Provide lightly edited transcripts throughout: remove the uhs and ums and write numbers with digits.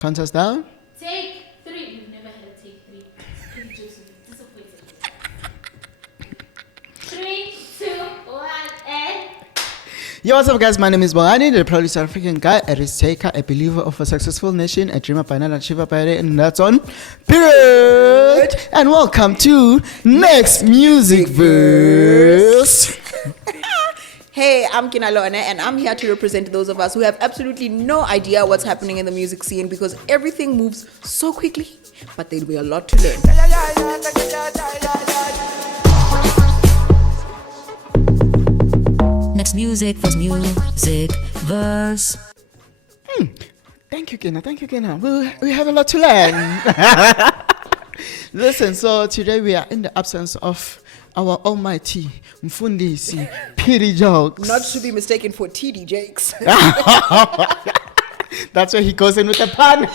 Count us down. Take 3. We've never had a take 3. Pretty disappointed. 3, 2, 1, and... Yo, what's up, guys? My name is Bongani, the proudly South African guy, a risk taker, a believer of a successful nation, a dreamer by night, achiever by day, and that's on period. And welcome to Next Music Verse. Hey, I'm Kinalona, and I'm here to represent those of us who have absolutely no idea what's happening in the music scene because everything moves so quickly, but there'll be a lot to learn. Next music verse. Thank you, Kena. We have a lot to learn. Listen, so today we are in the absence of our almighty Mfundisi, Piri Jokes. Not to be mistaken for TD Jakes. That's where he goes in with the pun.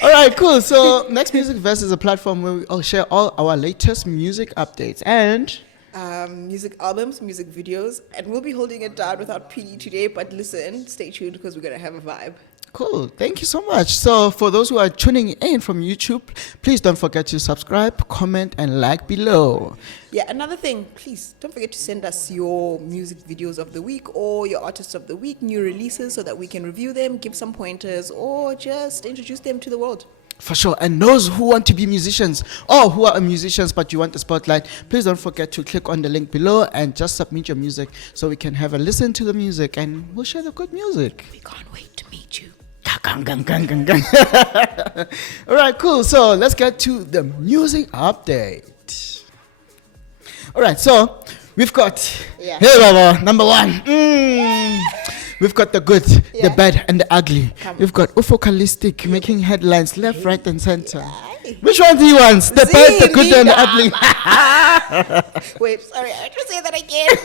All right, cool. So Next Music Verse is a platform where we all share all our latest music updates and... music albums, music videos, and we'll be holding it down without PD today, but listen, stay tuned because we're going to have a vibe. Cool. Thank you so much. So for those who are tuning in from YouTube, please don't forget to subscribe, comment, and like below. Yeah, another thing, please don't forget to send us your music videos of the week or your artists of the week, new releases, so that we can review them, give some pointers, or just introduce them to the world. For sure. And those who want to be musicians or who are musicians but you want the spotlight, please don't forget to click on the link below and just submit your music so we can have a listen to the music and we'll share the good music. We can't wait to meet you. All right, cool. So let's get to the music update. All right, so we've got Yeah. here, Baba, number one. We've got the good, the bad, and the ugly. We've got Focalistic making headlines left, right, and center. Which one do you want? The bad, the good, and the ugly? Wait, sorry, I have to say that again.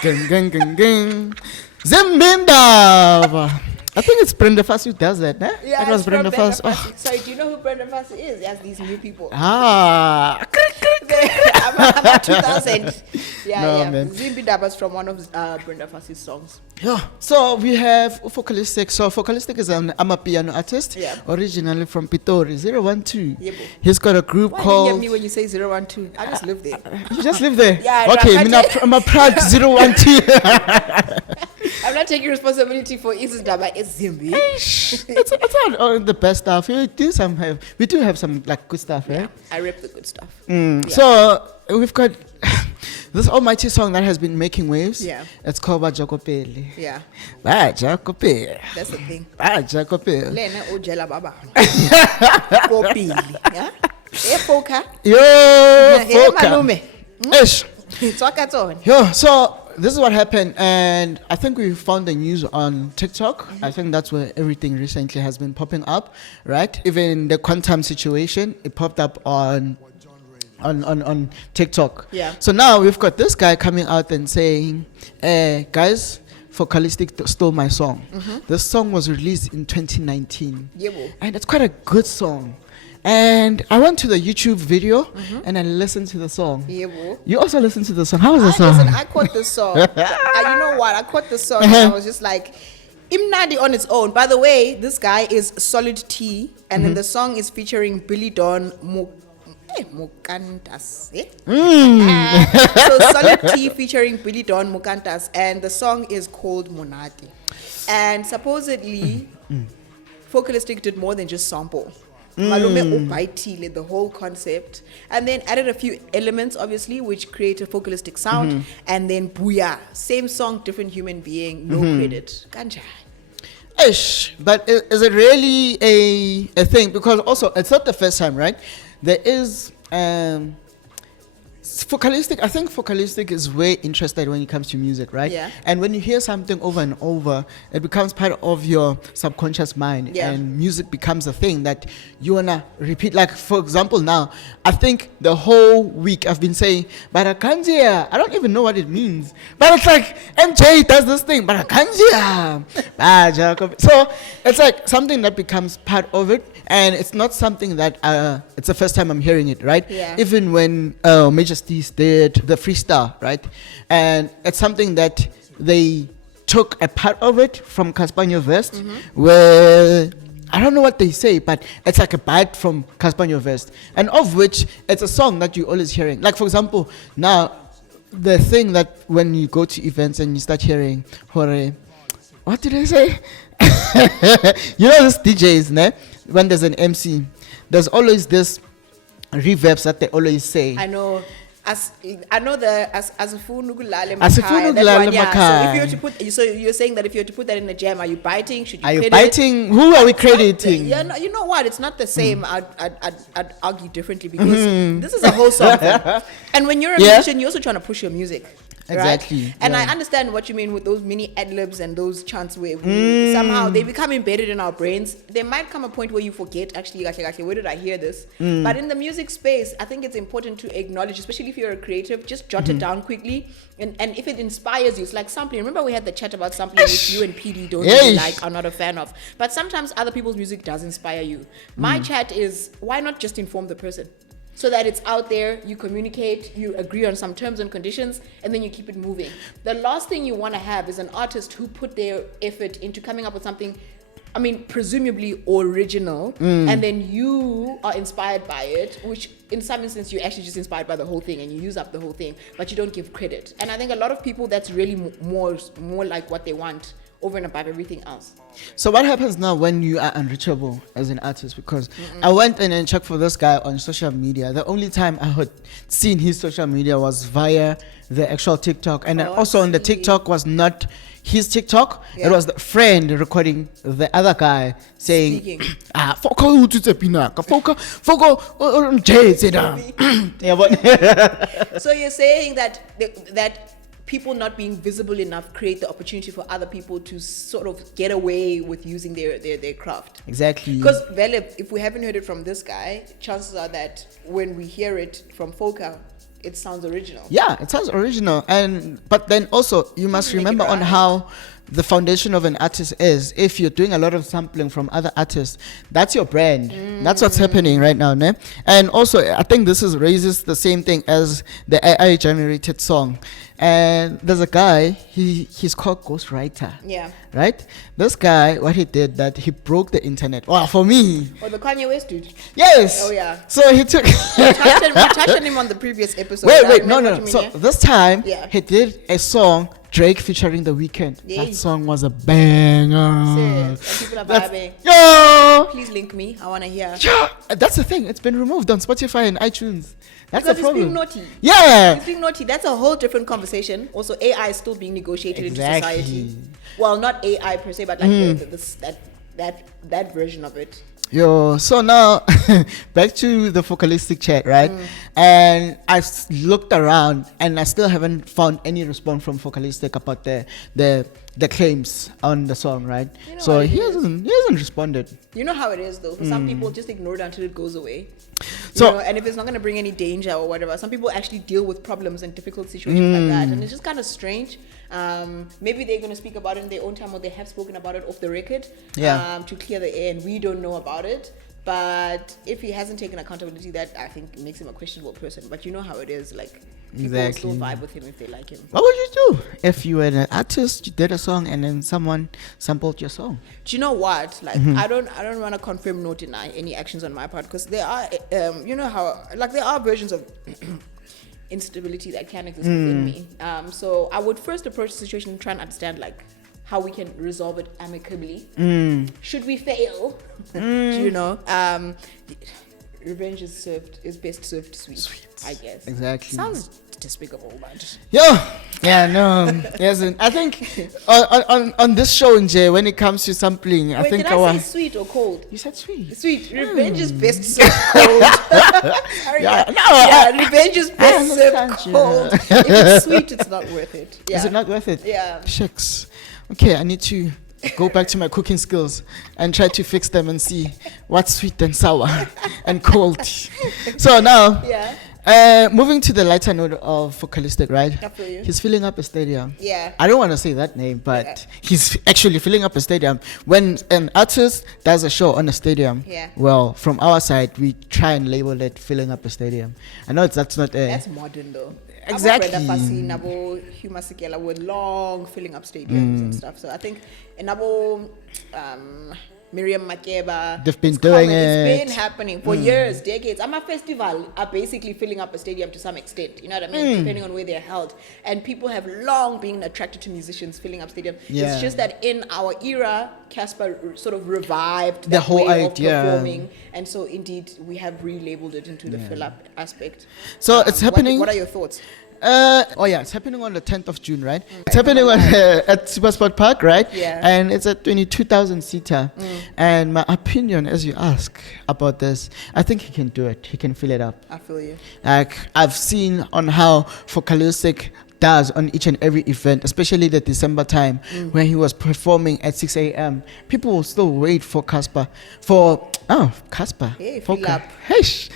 Zimbindaba. Zimbindaba. I think it's Brenda Fassie who does that, eh? Yeah, That was it's from Brenda Fassie. Oh. Sorry, do you know who Brenda Fassie is? Yes, these new people. Ah. I'm 2000. Yeah, No, yeah. man. Zimbindaba is from one of Brenda Fassie's songs. Yeah. So we have Focalistic. So Focalistic is an Amapiano artist, originally from Pitori, 012. Yeah, bro. He's got a group Why do you called... get me when you say 012? I just live there. You just live there? Yeah, Okay, Rakate. I'm a proud 012. I'm not taking responsibility for Izindaba. It's Zimbi. it's not all the best stuff. We do have some like good stuff, right? I rip the good stuff. So we've got this almighty song that has been making waves. Yeah. It's called Baja Pele. Yeah, Baja Pele. that's the thing. Baja Pele. Lena Ojela Baba. Kopili. Yeah? Hey, Foka. Yo, Hey, Foka. Malume. Ish. Twakaton. Yo, so this is what happened, and I think we found the news on TikTok. I think that's where everything recently has been popping up, right? Even the quantum situation, it popped up on TikTok. Yeah. So now we've got this guy coming out and saying, guys, Focalistic stole my song. This song was released in 2019. Yeah, bro. And it's quite a good song. And I went to the YouTube video and I listened to the song. Yeah, bro. You also listened to the song. How was the song? Listen, I caught the song. You know what? I caught the song and I was just like, Imnadi on its own. By the way, this guy is Solid T, and then the song is featuring Billy Don Mukantas. So Solid T featuring Billy Don Mukantas, and the song is called Monati. And supposedly, Focalistic did more than just sample. Malume ubaitile the whole concept, and then added a few elements, obviously, which create a Focalistic sound, and then booyah, same song, different human being, no credit. Kanjani. Ish, but is it really a thing? Because also, it's not the first time, right? There is Focalistic. I think Focalistic is way interested when it comes to music, right? Yeah. And when you hear something over and over, it becomes part of your subconscious mind, and music becomes a thing that you wanna repeat. Like, for example, now I think the whole week I've been saying Barakanjia. I don't even know what it means, but it's like MJ does this thing, Barakanjia. So it's like something that becomes part of it, and it's not something that it's the first time I'm hearing it, right? Yeah. Even when Majesties did the freestyle, right? And it's something that they took a part of it from Verse, where I don't know what they say, but it's like a bite from Verse, and of which it's a song that you're always hearing. Like, for example, now the thing that when you go to events and you start hearing, hore, what did I say? You know, this DJs, ne? When there's an MC, there's always this reverbs that they always say. I know. As Asifunu kulala Asifunu emakhaya, that kulala one, yeah. emakhaya. So if you were to put, so you're saying that if you were to put that in a jam, are you biting? Should you Are you credit? biting? Who are we crediting? Yeah, no, you know what? It's not the same. I'd argue differently because this is a whole song thing. And when you're a musician, you're also trying to push your music. Exactly. Right? And yeah. I understand what you mean with those mini ad-libs and those chants where somehow they become embedded in our brains. There might come a point where you forget, actually, where did I hear this? But in the music space, I think it's important to acknowledge, especially if you're a creative, just jot it down quickly. And if it inspires you, it's like sampling. Remember we had the chat about sampling, which you and PD don't really like, are not a fan of. But sometimes other people's music does inspire you. My chat is, why not just inform the person? So that it's out there, you communicate, you agree on some terms and conditions, and then you keep it moving. The last thing you want to have is an artist who put their effort into coming up with something, I mean, presumably original, and then you are inspired by it, which in some instance you're actually just inspired by the whole thing and you use up the whole thing, but you don't give credit. And I think a lot of people, that's really more like what they want over and above everything else. So what happens now when you are unreachable as an artist? Because I went in and checked for this guy on social media. The only time I had seen his social media was via the actual TikTok. And also on the TikTok was not his TikTok. Yeah. It was the friend recording the other guy saying, Speaking. So you're saying that that people not being visible enough create the opportunity for other people to sort of get away with using their craft. Exactly. Because if we haven't heard it from this guy, chances are that when we hear it from Foca, it sounds original. Yeah, it sounds original. But then also you must remember on how the foundation of an artist is. If you're doing a lot of sampling from other artists, that's your brand. That's what's happening right now, ne? And also I think this raises the same thing as the AI generated song. And there's a guy, he's called Ghostwriter. Yeah. Right? This guy, what he did, that he broke the internet. Well, for me. Or the Kanye West dude. Yes. Oh yeah. So he took. We touched on him on the previous episode. Wait, no. So this time, Yeah. he did a song, Drake featuring The Weeknd. Yeah. That song was a banger. Serious. And people are vibing. Yo! Please link me. I want to hear. Yeah, that's the thing. It's been removed on Spotify and iTunes. That's the Because it's problem. being naughty. Yeah. It's being naughty. That's a whole different conversation. Also, AI is still being negotiated Exactly. into society. Well, not AI per se, but like that version of it. Yo, so now back to the Focalistic chat, right? And I looked around and I still haven't found any response from Focalistic about the claims on the song, right? You know So what it he is? hasn't responded. You know how it is, though. For some people, just ignore it until it goes away. So- And if it's not going to bring any danger or whatever, some people actually deal with problems and difficult situations like that, and it's just kind of strange. Maybe they're going to speak about it in their own time, or they have spoken about it off the record, to clear the air, and we don't know about it. But if he hasn't taken accountability, that I think makes him a questionable person. But you know how it is, like people will still vibe with him if they like him. What would you do if you were an artist, you did a song, and then someone sampled your song? Do you know what? Like, I don't want to confirm nor deny any actions on my part, because there are, you know how, like, there are versions of instability that can exist within me. So I would first approach the situation and try and understand, like, how we can resolve it amicably. Should we fail, you know, revenge is best served sweet, I guess. Exactly. Sounds despicable, but Yeah, no. Yes, and I think on this show, Nje, when it comes to sampling, I wait, think did I say sweet or cold? You said sweet. Sweet. Revenge is best served cold. Sorry, revenge is best served understand you. cold. If it's sweet, it's not worth it. Yeah. Is it not worth it? Yeah. Shucks. Okay, I need to go back to my cooking skills and try to fix them and see what's sweet and sour and cold. So now, moving to the lighter note of Focalistic, right? I feel you. He's filling up a stadium. Yeah. I don't want to say that name, but he's actually filling up a stadium. When an artist does a show on a stadium, well, from our side, we try and label it filling up a stadium. I know that's not a... That's modern, though. Exactly. With long filling up stadiums and stuff. So I think Miriam Makeba. They've been doing It's been happening for years, decades. Ama festival are basically filling up a stadium to some extent. You know what I mean? Depending on where they're held. And people have long been attracted to musicians filling up stadium. Yeah. It's just that in our era, Casper sort of revived the that whole way idea of performing. And so indeed, we have relabeled it into the fill up aspect. So it's happening. What are your thoughts? It's happening on the 10th of June, right? It's happening at SuperSport Park, right? Yeah. And it's a 22,000 seater. And my opinion, as you ask about this, I think he can do it. He can fill it up. I feel you. Like I've seen on how Focalistic does on each and every event, especially the December time when he was performing at 6 a.m. People will still wait for Casper. Casper. Hey, fill up. Hesh.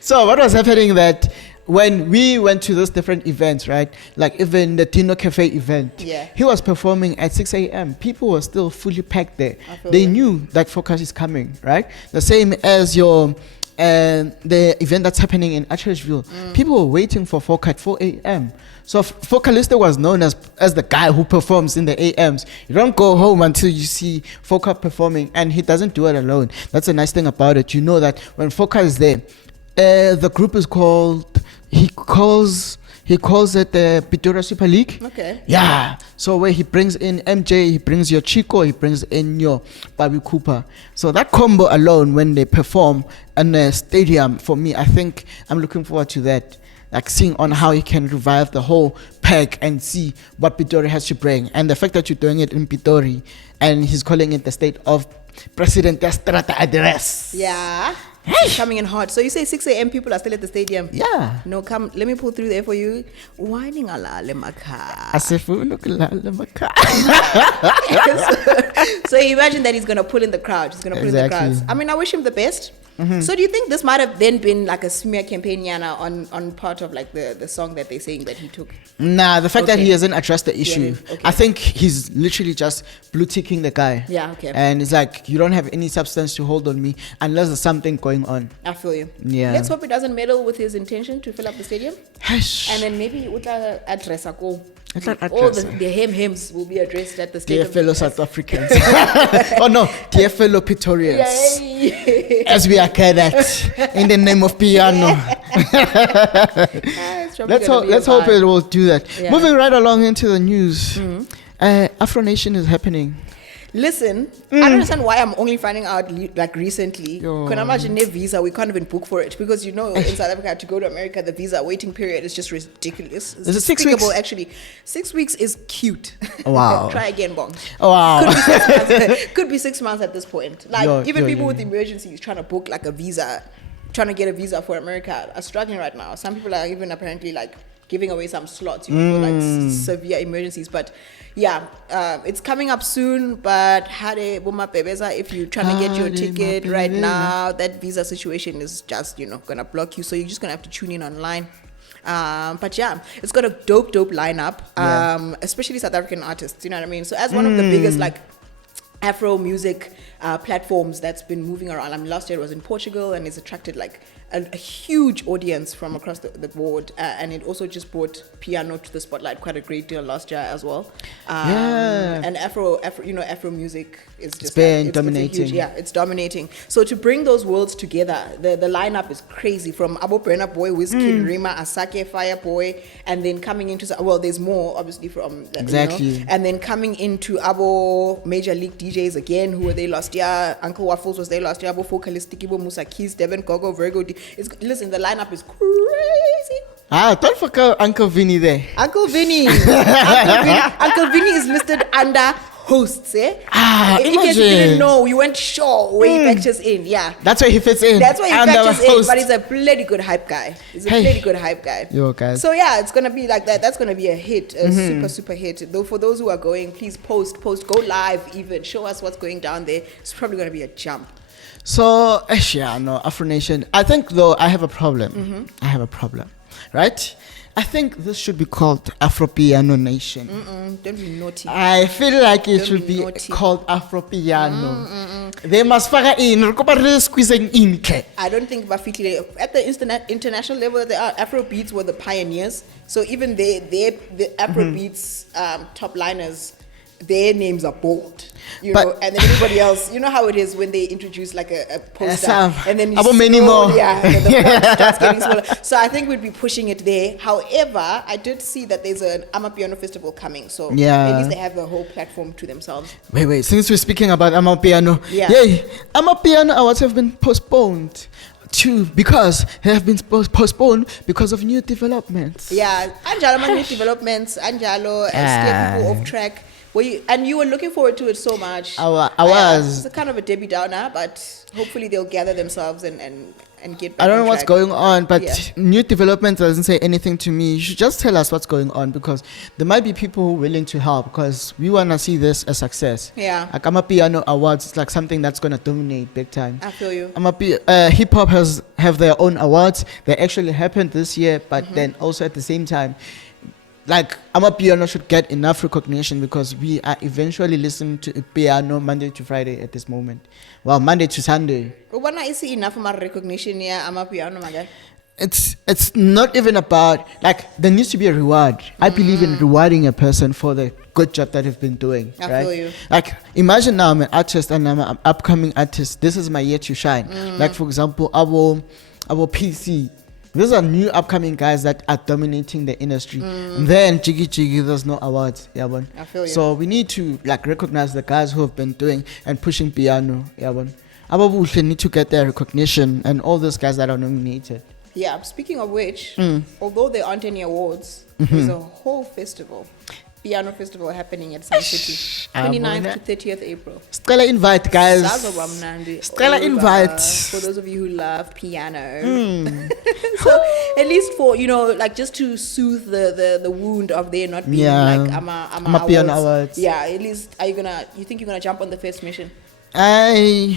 So what was happening that when we went to those different events, right? Like even the Dino Cafe event, he was performing at 6 a.m. People were still fully packed there. They knew that Focus is coming, right? The same as your the event that's happening in Atteridgeville. People were waiting for Focus at 4 a.m. So Focalistic was known as the guy who performs in the AMs. You don't go home until you see Focus performing, and he doesn't do it alone. That's a nice thing about it. You know that when Focus is there, the group is called, he calls it the Pitora Super League. Okay. Yeah. So where he brings in MJ, he brings your Chico, he brings in your Bobby Cooper. So that combo alone, when they perform in a stadium, for me, I think I'm looking forward to that. Like seeing on how he can revive the whole pack and see what Pitori has to bring. And the fact that you're doing it in Pitori and he's calling it the state of President Strata address. Yeah. Coming in hot. So you say 6 a.m. people are still at the stadium? Yeah. No, come, let me pull through there for you. Whining alale maka. So you imagine that he's going to pull in the crowd. He's going to pull in the crowds. I mean, I wish him the best. So do you think this might have then been like a smear campaign, Yana, on part of like the song that they're saying that he took? Nah, the fact that he hasn't addressed the issue. Okay. I think he's literally just blue ticking the guy. Yeah, okay. And it's like, you don't have any substance to hold on me unless there's something going on. I feel you. Yeah. Let's hope it doesn't meddle with his intention to fill up the stadium. And then maybe utla address all the hymns will be addressed at the stadium. Dear fellow South Africans. Oh no, dear fellow Pretorians. Yay. As we are gathered in the name of piano. Let's hope it will do that. Yeah. Moving right along into the news. Afro Nation is happening. Listen, I don't understand why I'm only finding out like recently. Can I imagine no visa? We can't even book for it because in South Africa to go to America, the visa waiting period is just ridiculous. Is it 6 weeks? Actually, 6 weeks is cute. Wow. Try again, Bong. Oh, wow. Could be 6 months at this point. Like people with emergencies trying to book like a visa, trying to get a visa for America are struggling right now. Some people are even apparently like giving away some slots, for like severe emergencies. But yeah, it's coming up soon. But if you're trying to get your ticket right now, that visa situation is just gonna block you. So you're just gonna have to tune in online. But yeah, it's got a dope lineup, especially South African artists. You know what I mean? So as one of the biggest like Afro music platforms that's been moving around. I mean, last year it was in Portugal and it's attracted like a huge audience from across the board, and it also just brought piano to the spotlight quite a great deal last year as well. And Afro music is just been dominating. It's dominating. So to bring those worlds together, the lineup is crazy. From Abo Brena Boy, Wizkid, Rima, Asake, Fireboy, and then coming into there's more obviously from exactly, and then coming into Abo Major League DJs again, who were there last year. Uncle Waffles was there last year. Abo Focalistic, Ibo Musa Keys, Devin Gogo, Virgo. Listen, the lineup is crazy. Don't forget Uncle Vinny there. Uncle Vinny. Uncle Vinny is listed under hosts, eh? In case you didn't know, you weren't sure where he factors in. Yeah. That's where he fits in. That's where he factors in, but he's a bloody good hype guy. Yo, guys. So yeah, it's gonna be like that. That's gonna be a hit, a super hit. Though for those who are going, please post, go live even. Show us what's going down there. It's probably gonna be a jump. So, Afro Nation. I think though I have a problem. I have a problem, right? I think this should be called Afropiano Nation. Don't be naughty. I feel like it should be called Afropiano. They must fire in, squeezing in. I don't think Bafiki at the international level they are. Afrobeats were the pioneers. So even the Afrobeats top liners, their names are bold. You know, and then everybody else, you know how it is when they introduce like a poster, and then many more. Yeah, and then the font starts getting smaller. So I think we'd be pushing it there. However, I did see that there's an Amapiano festival coming, so at least they have the whole platform to themselves. Wait, since we're speaking about Amapiano, Amapiano awards have been postponed. Because they have been postponed because of new developments. Yeah, Anjalo new developments, Anjalo steer people off track. And you were looking forward to it so much. I was. It's a kind of a Debbie Downer, but hopefully they'll gather themselves and get back I don't on know what's track. going on, but new development doesn't say anything to me. You should just tell us what's going on, because there might be people who are willing to help, because we want to see this a success. Yeah. Like Amapiano Awards, it's like something that's going to dominate big time. I feel you. Hip hop have their own awards. They actually happened this year, but then also at the same time, like Amapiano should get enough recognition, because we are eventually listening to piano Monday to Friday at this moment. Well, Monday to Sunday. Is enough of recognition here, Amapiano, my guy? It's not even about, like, there needs to be a reward. I believe in rewarding a person for the good job that they've been doing. I right? feel you. Like, imagine now I'm an artist and I'm an upcoming artist. This is my year to shine. Like, for example, our PC. These are new upcoming guys that are dominating the industry. Then Jiggy, there's no awards. Yeah, I feel you. So we need to like recognize the guys who have been doing and pushing piano. Yeah, Ababuhle need to get their recognition, and all those guys that are nominated. Yeah, speaking of which, although there aren't any awards, there's a whole festival. Piano festival happening at Sun City, 29th to 30th April. Stella invite, guys. Stella invite. For those of you who love piano. So at least for, like just to soothe the wound of there not being like Amapiano awards. Yeah, at least you think you're gonna jump on the first mission? I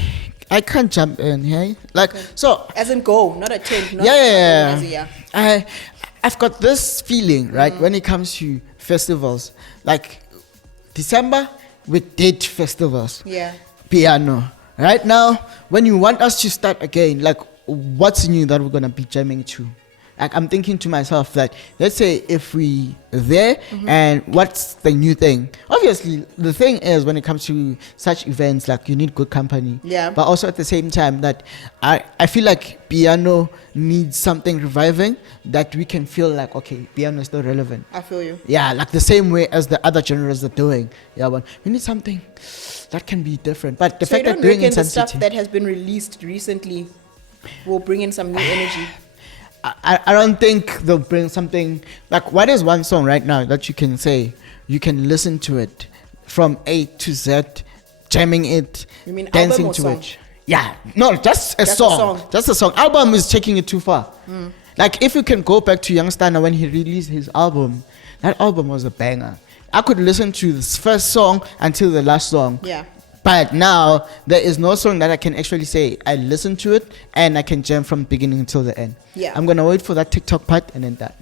can't jump in, hey? Like, so. As in go, not attend. I've got this feeling, right, when it comes to festivals. Like, December, we did festivals. Yeah. Piano. Right now, when you want us to start again, like, what's new that we're going to be jamming to? Like, I'm thinking to myself that, let's say if we there, and what's the new thing? Obviously, the thing is, when it comes to such events, like, you need good company. Yeah. But also at the same time, that I feel like piano needs something reviving, that we can feel like, okay, piano is still relevant. I feel you. Yeah, like the same way as the other genres are doing. Yeah, but we need something that can be different. But the fact that doing it, the stuff that has been released recently will bring in some new energy. I don't think they'll bring something like, what is one song right now that you can say you can listen to it from A to Z, jamming it, you mean dancing album or to song? it? Yeah, no, just a song. Just a song. Album is taking it too far. Like, if you can go back to Youngster when he released his album, that album was a banger. I could listen to this first song until the last song. Yeah. But now, there is no song that I can actually say I listen to it and I can jam from beginning until the end. Yeah. I'm going to wait for that TikTok part and then that.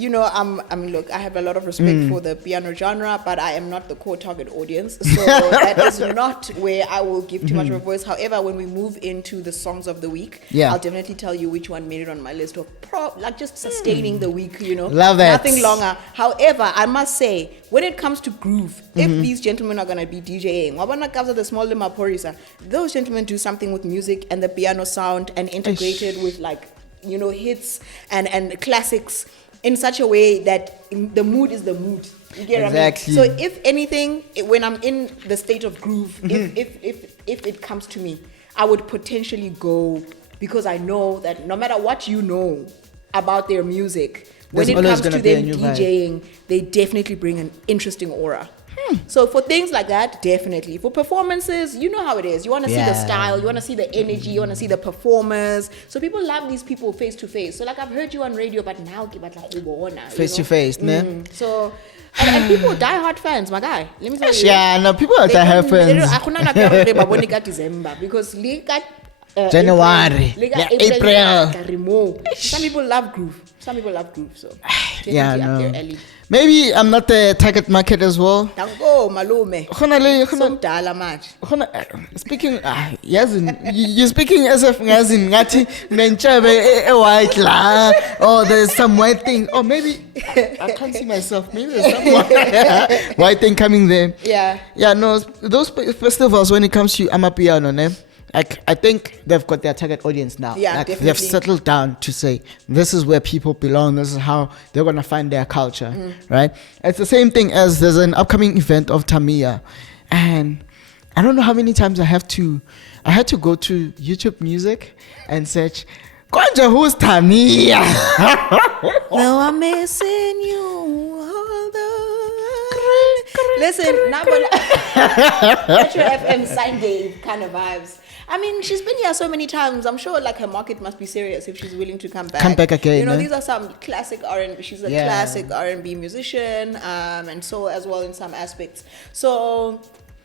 Look, I have a lot of respect for the piano genre, but I am not the core target audience. So that is not where I will give too much of a voice. However, when we move into the songs of the week, I'll definitely tell you which one made it on my list of just sustaining the week, Love that. Nothing longer. However, I must say, when it comes to groove, if these gentlemen are going to be DJing, Kabza, the small Maphorisa, those gentlemen do something with music and the piano sound and integrated with hits and classics in such a way that the mood is the mood. You get exactly. what I mean? So if anything, when I'm in the state of groove, if it comes to me, I would potentially go, because I know that no matter what you know about their music, when it comes to them DJing, they definitely bring an interesting aura. So for things like that, definitely. For performances, you know how it is. You want to see the style, you want to see the energy, you want to see the performers. So people love these people face to face. So like, I've heard you on radio, but now face to face, ne? So and people die hard fans, my guy. Let me tell you. Yeah, no, people are die hard fans. Because January, April. Some people love groove. So yeah, definitely up no. their alley. Maybe I'm not the target market as well. Danko, malume. Somdala manje. Speaking, you're speaking as if ngati menchabe white la, or there's some white thing, or maybe I can't see myself. Maybe there's some white thing coming there. Yeah. Yeah, no, those festivals when it comes to Amapiano, ne? Like, I think they've got their target audience now. Yeah, like, definitely. they've settled down to say, this is where people belong. This is how they're going to find their culture, right? It's the same thing as there's an upcoming event of Tamia. And I don't know how many times I had to go to YouTube Music and search, Konja, who's Tamia? No, I'm missing you. Listen, number Metro FM Sunday kind of vibes. I mean, she's been here so many times. I'm sure like her market must be serious if she's willing to come back. Come back again. You know, eh? these are some classic R&B. She's a classic R&B musician, and so as well in some aspects. So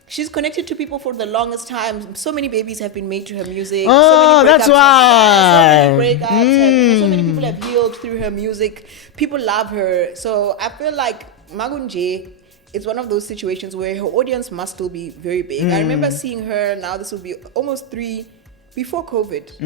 she's connected to people for the longest time. So many babies have been made to her music. Oh, so many that's why. So many breakups. And so many people have healed through her music. People love her. So I feel like Magunje, it's one of those situations where her audience must still be very big. I remember seeing her, now this will be almost 3, before COVID.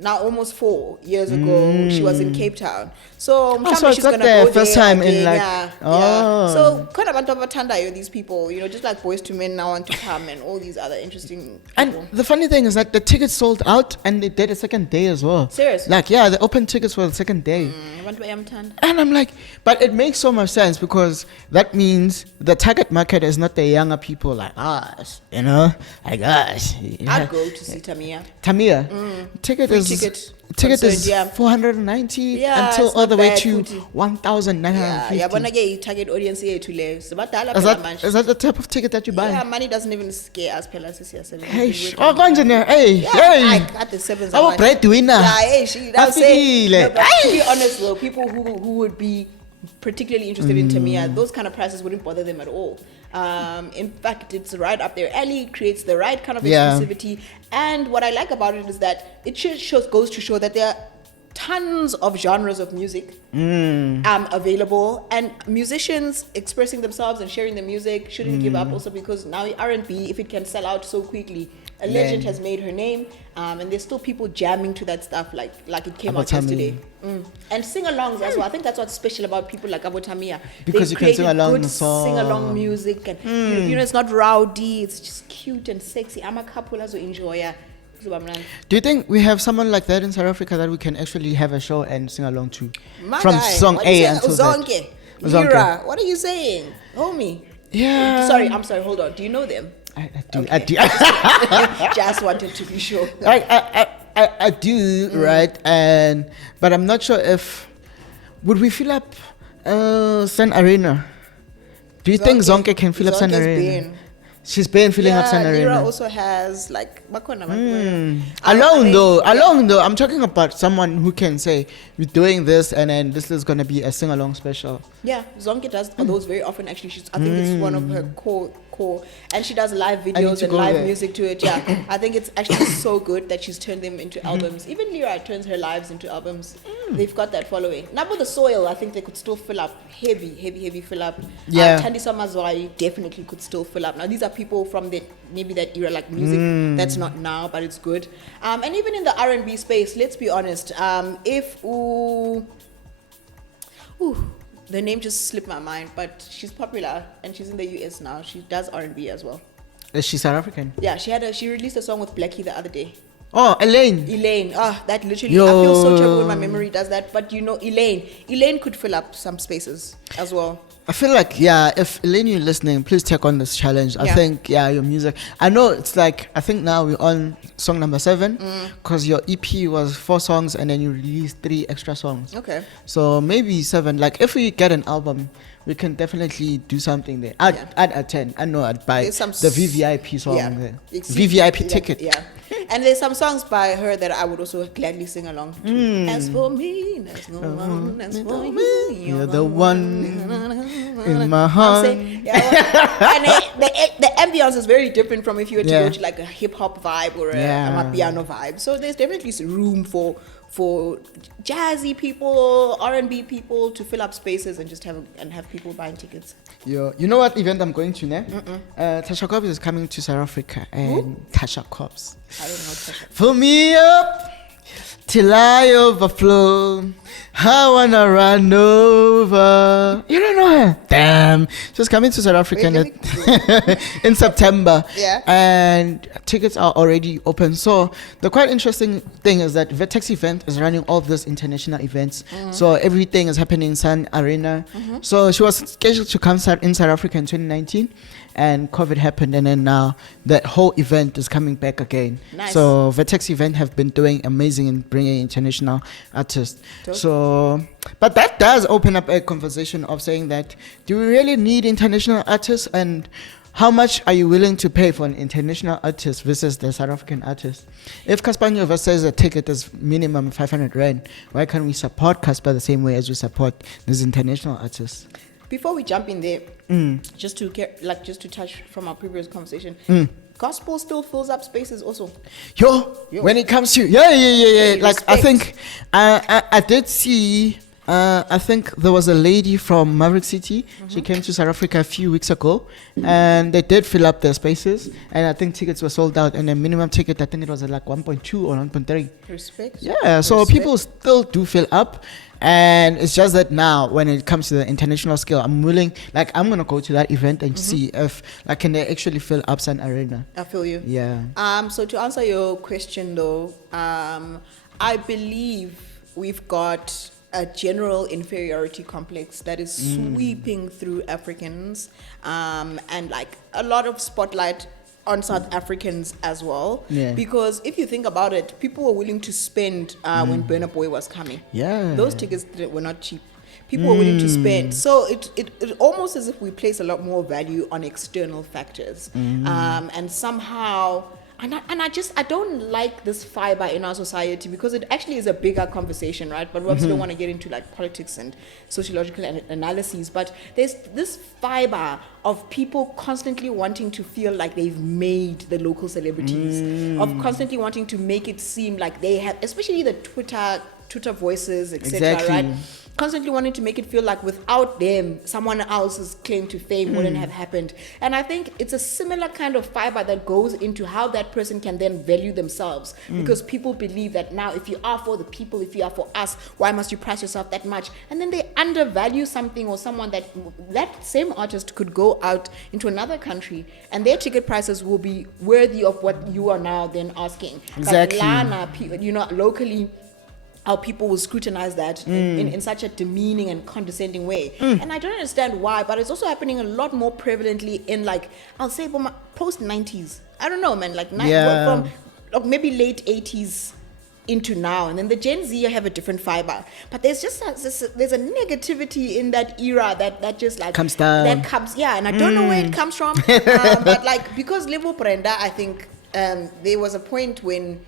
Now almost 4 years ago, she was in Cape Town. So, so she's going to go first there time again. in like, yeah. So kind of Bantu these people, you know, just like Boys to Men now want to come and all these other interesting people. And the funny thing is that the tickets sold out and they did a second day as well. Seriously? Like, yeah, they opened tickets for the second day. And I'm like, but it makes so much sense because that means the target market is not the younger people like us, you know? Like us. Yeah. I'd go to see Tamia. Ticket Free is concert, is yeah. 490 Yeah, until it's all not the way bad, to Futhi. 1,950. Yeah, but again, target audience here to live. Is that the type of ticket that you buy? Yeah, money doesn't even scare us. Pele, Hey, hey, I got the sevens. Our breadwinner. Yeah, hey, I'll say. Feel No, but to be honest, though, people who would be particularly interested in Tamia, those kind of prices wouldn't bother them at all. In fact, it's right up their alley, creates the right kind of exclusivity. And what I like about it is that it goes to show that there are tons of genres of music available, and musicians expressing themselves and sharing their music shouldn't give up also, because now R&B, if it can sell out so quickly, a legend has made her name, and there's still people jamming to that stuff like it came out yesterday. And sing-alongs as well. I think that's what's special about people like Tamia. Because you can sing along good the song. sing-along music, and you know, it's not rowdy, it's just cute and sexy. I'm a couple as enjoy it. Do you think we have someone like that in South Africa that we can actually have a show and sing along to? My From guy, song A until Zonke. Lira, what are you saying? Homie. Yeah. I'm sorry, hold on. Do you know them? I do. Just wanted to be sure. I do, right? But I'm not sure if would we fill up Sun Arena. Do you think Zonke can fill up Sun Arena? She's been filling up Sun Arena. Lira also has like alone though. I'm talking about someone who can say we're doing this and then this is gonna be a sing along special. Yeah, Zonke does those very often. Actually, I think it's one of her core, and she does live videos and live music to it. Yeah, I think it's actually so good that she's turned them into albums. Even Lira turns her lives into albums. They've got that following. Now with the soil, I think they could still fill up heavy fill up. Yeah, Thandiswa Mazwai definitely could still fill up. Now these are people from maybe that era, like music that's not now, but it's good. And even in the R&B space, let's be honest. The name just slipped my mind, but she's popular and she's in the US now. She does R&B as well. Is she South African? Yeah, she released a song with Blackie the other day. Oh, Elaine. That literally, I feel so terrible when my memory does that. But you know, Elaine could fill up some spaces as well. I feel like, if Elaine, you're listening, please take on this challenge. I think, your music. I know it's like, I think now we're on song number 7 because your EP was 4 songs and then you released 3 extra songs. Okay. So maybe 7. Like if we get an album, we can definitely do something there. I'd attend. I know I'd buy the VVIP song there. VVIP ticket. Yeah. And there's some songs by her that I would also gladly sing along to. As for me, there's no one. As for you, you're the one in my heart. And the ambience is very different from if you were to go to like a hip hop vibe or a Amapiano vibe. So there's definitely room for for jazzy people, R&B people to fill up spaces and just have people buying tickets. You know what event I'm going to now? Tasha Cobbs is coming to South Africa, and Tasha Cobbs. I don't know Tasha. Fill me up till I overflow. I wanna run over. You don't know her? Damn. She's coming to South Africa in September. Yeah. And tickets are already open. So the quite interesting thing is that Vertex event is running all these international events. So everything is happening in Sun Arena. So she was scheduled to come in South Africa in 2019. And COVID happened, and then now that whole event is coming back again. Nice. So Vertex event have been doing amazing in bringing international artists. So, but that does open up a conversation of saying that, do we really need international artists, and how much are you willing to pay for an international artist versus the South African artist? If Casper Nyova says a ticket is minimum 500 rand, why can't we support Casper the same way as we support these international artists? Before we jump in there, just to touch from our previous conversation, gospel still fills up spaces also. Yo. When it comes to yeah. Like I think I did see. I think there was a lady from Maverick City. She came to South Africa a few weeks ago, and they did fill up their spaces. And I think tickets were sold out. And the minimum ticket, I think it was like 1.2 or 1.3. Respect. Yeah. So people still do fill up. And it's just that now, when it comes to the international scale, I'm willing, like, I'm going to go to that event and see if, like, can they actually fill up Sun Arena? I feel you. Yeah. So to answer your question, though, I believe we've got a general inferiority complex that is sweeping through Africans, and, like, a lot of spotlight on South Africans as well. Yeah. Because if you think about it, people were willing to spend when Burna Boy was coming. Yeah. Those tickets were not cheap. People were willing to spend. So it almost as if we place a lot more value on external factors. And somehow, and I don't like this fiber in our society, because it actually is a bigger conversation, right? But we obviously don't want to get into like politics and sociological analyses. But there's this fiber of people constantly wanting to feel like they've made the local celebrities, of constantly wanting to make it seem like they have, especially the Twitter voices, etc. Exactly. Right? Constantly wanting to make it feel like without them, someone else's claim to fame wouldn't have happened. And I think it's a similar kind of fiber that goes into how that person can then value themselves. Because people believe that now, if you are for the people, if you are for us, why must you price yourself that much? And then they undervalue something or someone that same artist could go out into another country and their ticket prices will be worthy of what you are now then asking. Exactly. Like Lana, locally, how people will scrutinize that in such a demeaning and condescending way. And I don't understand why, but it's also happening a lot more prevalently in, like, I'll say post-90s. I don't know, man, like from maybe late 80s into now. And then the Gen Z have a different fiber. But there's just there's a negativity in that era that just like comes down. That comes, and I don't know where it comes from. But like, because Lebo Brenda, I think there was a point when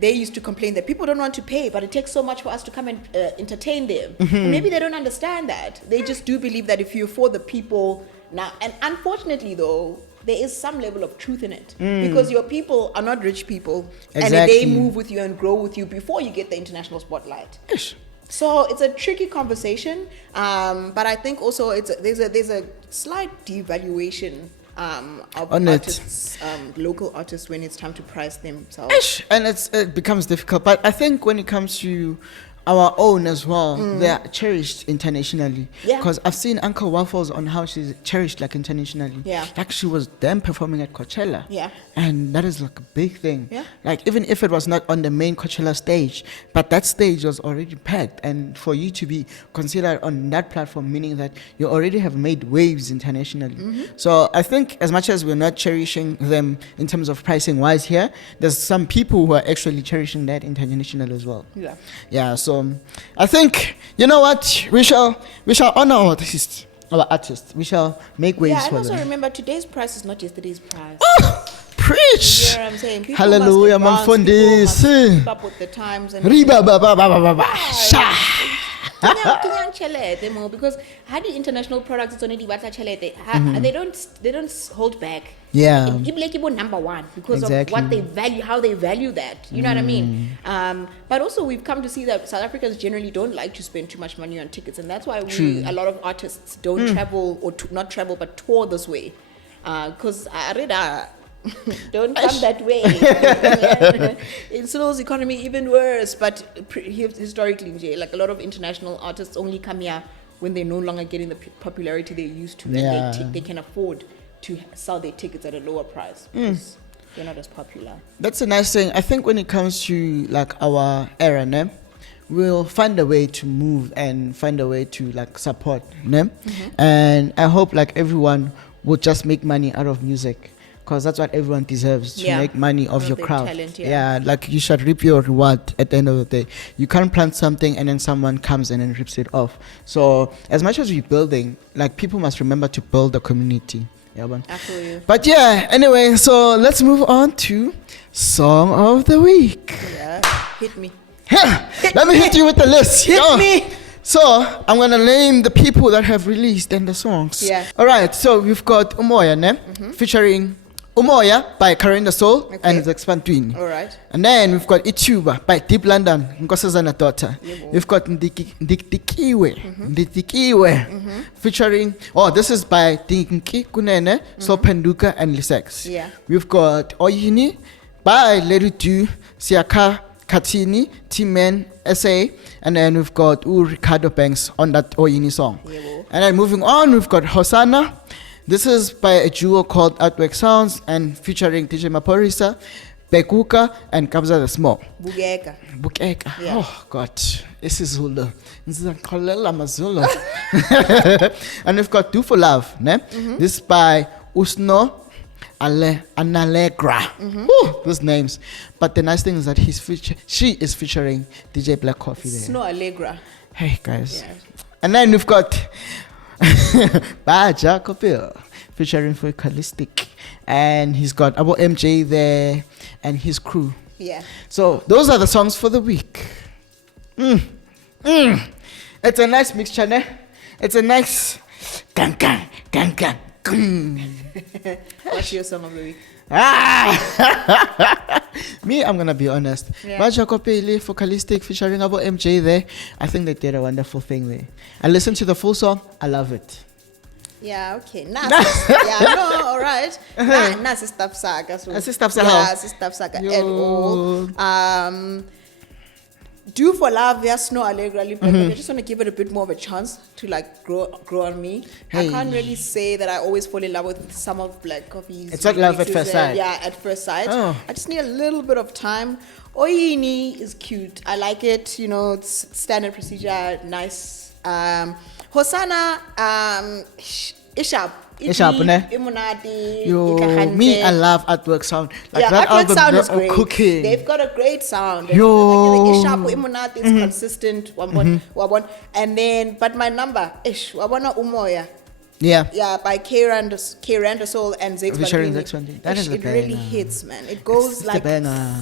they used to complain that people don't want to pay, but it takes so much for us to come and entertain them. And maybe they don't understand that. They just do believe that if you're for the people now, and unfortunately though, there is some level of truth in it, because your people are not rich people, and they move with you and grow with you before you get the international spotlight. Ish. So it's a tricky conversation, but I think also there's a slight devaluation of artists, local artists, when it's time to price themselves. Ish. And it becomes difficult. But I think when it comes to our own as well, they are cherished internationally. Yeah. Because I've seen Uncle Waffles on how she's cherished like internationally. Yeah. Like she was then performing at Coachella. Yeah. And that is like a big thing. Yeah. Like even if it was not on the main Coachella stage, but that stage was already packed, and for you to be considered on that platform, meaning that you already have made waves internationally. So I think as much as we're not cherishing them in terms of pricing wise here, there's some people who are actually cherishing that international as well. Yeah. Yeah, so I think, you know what, we shall honor our artists. We shall make waves Yeah, and for also them. remember, today's price is not yesterday's price. Preach! You hear what I'm saying? People Hallelujah, must advance, people must Mafondisi. keep up with the times and Riba ba ba ba ba ba ba. Sha. Because had the international products it's only chelete. They don't hold back. Yeah. Number one because Exactly. of what they value, how they value that. You know what I mean? But also we've come to see that South Africans generally don't like to spend too much money on tickets, and that's why a lot of artists don't travel or not travel but tour this way. Because I read don't come that way. In Seoul's economy even worse. But historically, like a lot of international artists only come here when they're no longer getting the popularity they're used to, and they can afford to sell their tickets at a lower price because they're not as popular. That's a nice thing. I think when it comes to like our era, ne, we'll find a way to move and find a way to like support, ne? And I hope like everyone would just make money out of music, because that's what everyone deserves, to make money off your crowd. Talent, like you should reap your reward at the end of the day. You can't plant something and then someone comes and then rips it off. So as much as we're building, like people must remember to build the community. Yeah, Absolutely. but yeah, anyway, so let's move on to Song of the Week. Yeah, hit me. Let me hit you with the list. Hit me. So I'm gonna name the people that have released and the songs. Yeah. All right. So we've got Umoya, ne? Featuring Umoya by Karyendasoul and Zakes Bantwini. All right. And then we've got IThuba by Deep London, Nkosazana daughter. We've got Ndidikiwe, featuring, this is by Dinky, Kunene, Sopenduka and Zakes. Yeah. We've got Oyini by Lady Du, Siaka Katini, T-Man, SA, and then we've got Ricardo Banks on that Oyini song. And then moving on, we've got Hosanna. This is by a duo called Artwork Sounds and featuring DJ Maphorisa, Bekuka, and Kabza the Small. Bukeka. Yeah. Oh, God. This is Zulu. Zulu. And we've got Do for Love. Ne? This is by Usno Analegra. Those names. But the nice thing is that she is featuring DJ Black Coffee there. Snow Allegra. Hey, guys. Yeah. And then we've got Baja featuring Focalistic, and he's got Abo MJ there and his crew. Yeah. So those are the songs for the week. It's a nice mixture, ne? It's a nice gang. What's your song of the week? Me, I'm gonna be honest. Yeah. Baja Pele, Focalistic featuring Abo MJ there. I think they did a wonderful thing there. I listened to the full song. I love it. Yeah, okay. All right. Nice stuff saga. Stuff saga at all. Do for Love, yes, no Allegra. I just want to give it a bit more of a chance to like grow on me. Hey. I can't really say that I always fall in love with some of Black Coffee's. It's not love at first sight. Yeah, at first sight. Oh. I just need a little bit of time. Oyini is cute. I like it. You know, it's standard procedure. Nice. Hosanna, Ishap, ne? Imunati, Me, I love Artwork Sound. Like that Artwork album, Sound is they're great. cooking. They've got a great sound. Yo. Ishap, Imunati is consistent. Wabon. And then, but my number, Wabona Umoya. Yeah. Yeah, by Karyendasoul and Zakes Featuring Bantwini. Zakes Bantwini. That is a It really banger. hits, man. It goes It's like, a banger.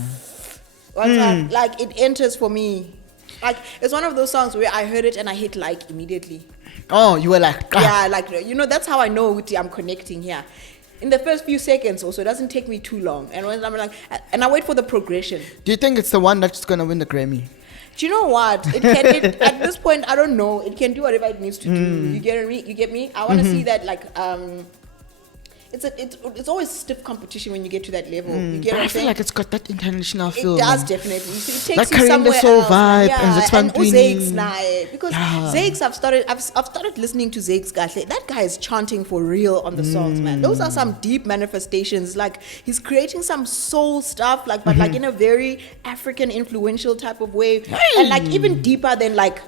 like it enters for me. Like it's one of those songs where I heard it and I hit like immediately. Oh, you were like, Yeah, like that's how I know I'm connecting here. In the first few seconds, also, it doesn't take me too long, and when I'm like, and I wait for the progression. Do you think it's the one that's gonna win the Grammy? Do you know what? At this point, I don't know. It can do whatever it needs to do. You get me? You get me? I want to see that like it's always stiff competition when you get to that level. You get But what I I'm feel saying? like it's got that international feel. It does man. definitely. You see, it Like takes you somewhere Karyendasoul else. vibe Yeah, and Zakes Bantwini. Zakes now, because Zakes, I've started listening to Zakes. That guy is chanting for real on the songs, man. Those are some deep manifestations. Like he's creating some soul stuff, like but like in a very African influential type of way, and like even deeper than like.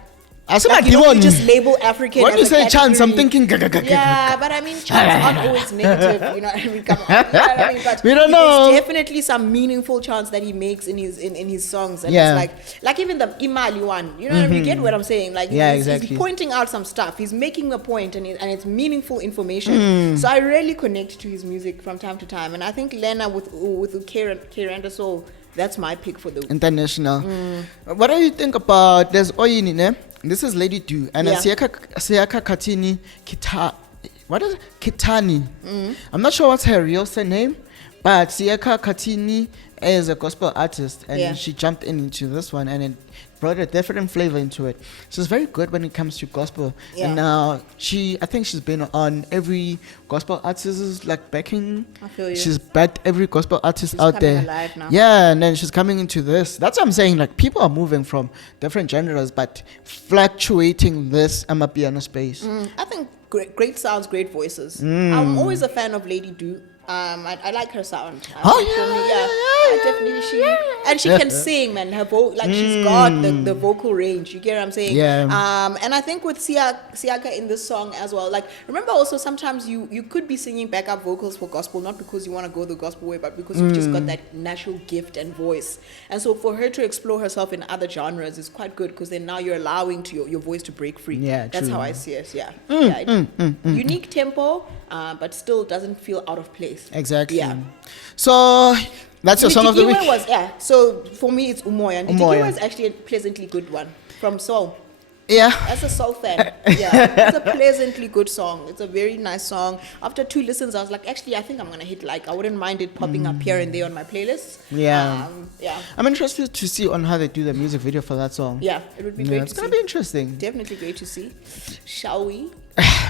I said Like, like you you don't just label African. When as you a say chance, I'm category. thinking. Yeah, but I mean, chants aren't always negative. You know what I mean? Come on. You know what I mean? But We don't know. There's definitely some meaningful chants that he makes in his songs, and Yeah. it's like even the Imali one. You know what I mean? You get what I'm saying? Like Yeah, he's exactly. pointing out some stuff. He's making a point, and it's meaningful information. So I really connect to his music from time to time, and I think Lena with Karyendasoul That's my pick for the week. International. What do you think about, there's Oyini, ne? This is Lady Do, and Yeah. Siaka Katini what is it? Kitani. I'm not sure what's her real surname, but Siaka Katini is a gospel artist, and she jumped into this one, and it brought a different flavor into it. She's very good when it comes to gospel, and now I think she's been on every gospel artist's like backing. I feel you. She's backed every gospel artist She's out coming there. alive now. Yeah, and then she's coming into this. That's what I'm saying. Like, people are moving from different genres, but fluctuating this Amapiano space. I think great sounds, great voices. I'm always a fan of Lady Do. I like her sound. I definitely she can sing, man. Her she's got the vocal range. You get what I'm saying? Yeah. And I think with Siaka in this song as well. Like, remember also sometimes you could be singing backup vocals for gospel, not because you want to go the gospel way, but because you've just got that natural gift and voice. And so for her to explore herself in other genres is quite good, because then now you're allowing your voice to break free. Yeah, that's true. how I see it. Unique tempo, but still doesn't feel out of place. Exactly. Yeah. So that's your song of the week. So for me, it's Umoya. Umoya. Ndidikiwe is actually a pleasantly good one from Soul. Yeah. As a Soul fan, it's a pleasantly good song. It's a very nice song. After 2 listens, I was like, actually, I think I'm gonna hit like. I wouldn't mind it popping up here and there on my playlist. Yeah. Yeah. I'm interested to see on how they do the music video for that song. Yeah, it would be great. It's gonna be interesting. Definitely great to see. Shall we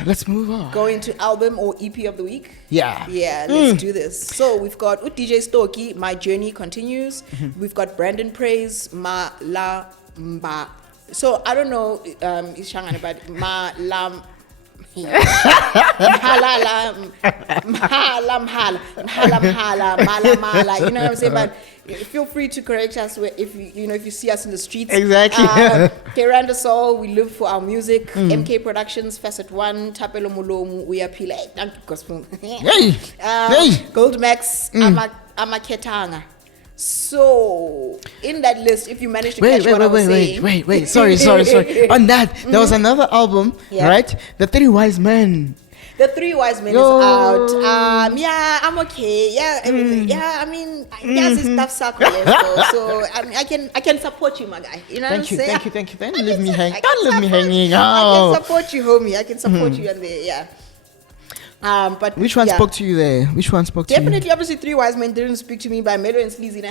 Let's move on. go into album or EP of the week? Yeah. Yeah, let's do this. So we've got DJ Stoki, My Journey Continues. We've got Brandon Praise, Ma La Mba. So I don't know Ishangane, but Ma La Mhala, Mala, you know what I'm saying? But feel free to correct us if you see us in the streets. Exactly. Karyendasoul, we live for our music. MK Productions, Facet 1, Tapelo Mulomu, we are Pele. Thank you, gospel. Hey. Gold Max, Amaketanga. So in that list, if you manage to catch what I was saying. Wait. Sorry. On that, there was another album, right? The Three Wise Men. The Three Wise Men is out. Yeah, I'm okay. Yeah, everything. Yeah, I mean, yes, it's tough circle. So I mean, I can support you, my guy. You know what I'm saying? Thank you. Don't leave me hanging. Don't leave me hanging. I can support you, homie. I can support you, and yeah. But which one spoke to you there? Which one spoke to you? Definitely, obviously, Three Wise Men didn't speak to me by Melo and Sleazy.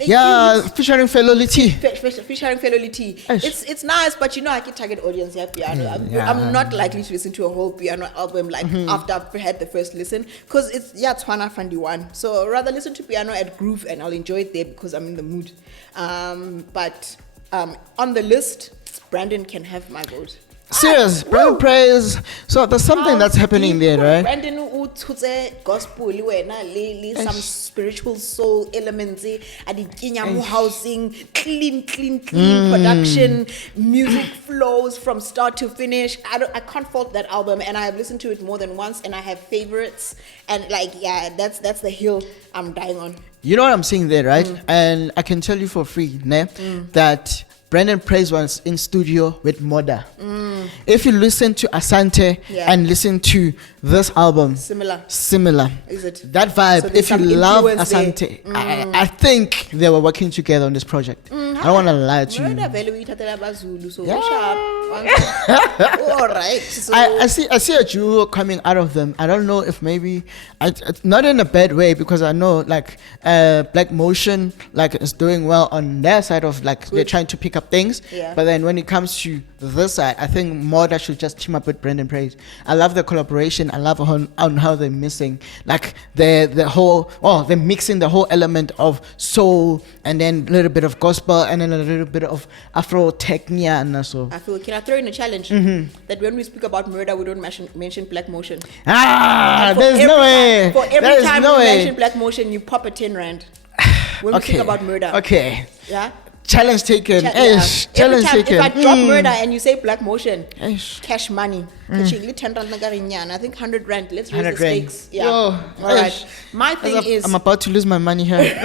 Yeah, featuring Fellow Liti. Featuring Fellow Liti. It's nice, but I can target audience here, piano. I'm not likely to listen to a whole piano album after I've had the first listen, because it's Twana Fundy one. So rather listen to piano at groove, and I'll enjoy it there because I'm in the mood. But on the list, Brandon can have my vote. Serious, Brandon Praise. So there's something that's happening there, right? Brandon ututse gospel some spiritual soul elements, housing, clean production, music flows from start to finish. I can't fault that album, and I have listened to it more than once, and I have favorites, and that's the hill I'm dying on. You know what I'm saying there, right? And I can tell you for free, that Brandon Praise was in studio with Moda. If you listen to Asante and listen to this album, similar. Is it? That vibe, So if you love Asante, I think they were working together on this project. I don't want to lie to you. All right. So I see a jewel coming out of them. I don't know if maybe, not in a bad way, because I know Black Motion is doing well on their side of they're trying to pick up things. Yeah. But then when it comes to this side, I think Moda should just team up with Brandon Praise. I love the collaboration. I love on how they're mixing they're mixing the whole element of soul, and then a little bit of gospel, and then a little bit of Afro technia, and so. Can I throw in a challenge that when we speak about murder, we don't mention Black Motion? There's no way. For every time we mention Black Motion, you pop a 10 rand. When we speak about murder. Okay. Yeah. Challenge taken. Challenge taken. If I drop murder and you say Black Motion, Eish. cash money. 10 rand I think 100 rand. Let's raise the 100 stakes. Yeah. All right. My thing is, I'm about to lose my money here.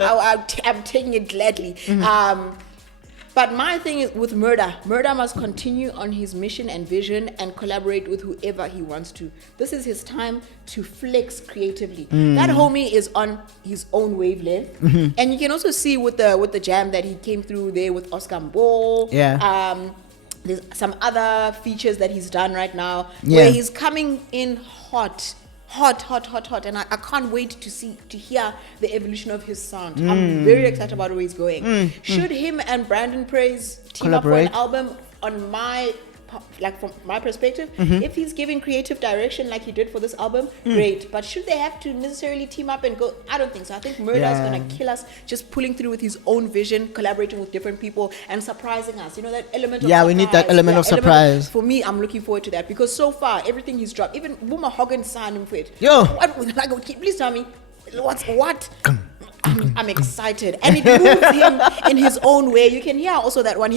I'm taking it gladly. But my thing is with Murder must continue on his mission and vision and collaborate with whoever he wants to. This is his time to flex creatively. That homie is on his own wavelength. And you can also see with the jam that he came through there with Oscar Mbo. Yeah. There's some other features that he's done right now where he's coming in hot, and I can't wait to hear the evolution of his sound. I'm very excited about where he's going. Should him and Brandon Praise team up for an album? On my from my perspective, if he's giving creative direction like he did for this album, great. But should they have to necessarily team up and go? I don't think so. I think Murder is gonna kill us, just pulling through with his own vision, collaborating with different people and surprising us. You know, that element of surprise. We need that element of surprise. For me, I'm looking forward to that because so far everything he's dropped, even Buma Hogan signed him for it. Please tell me what. I'm excited, and it moves him in his own way. You can hear also that one.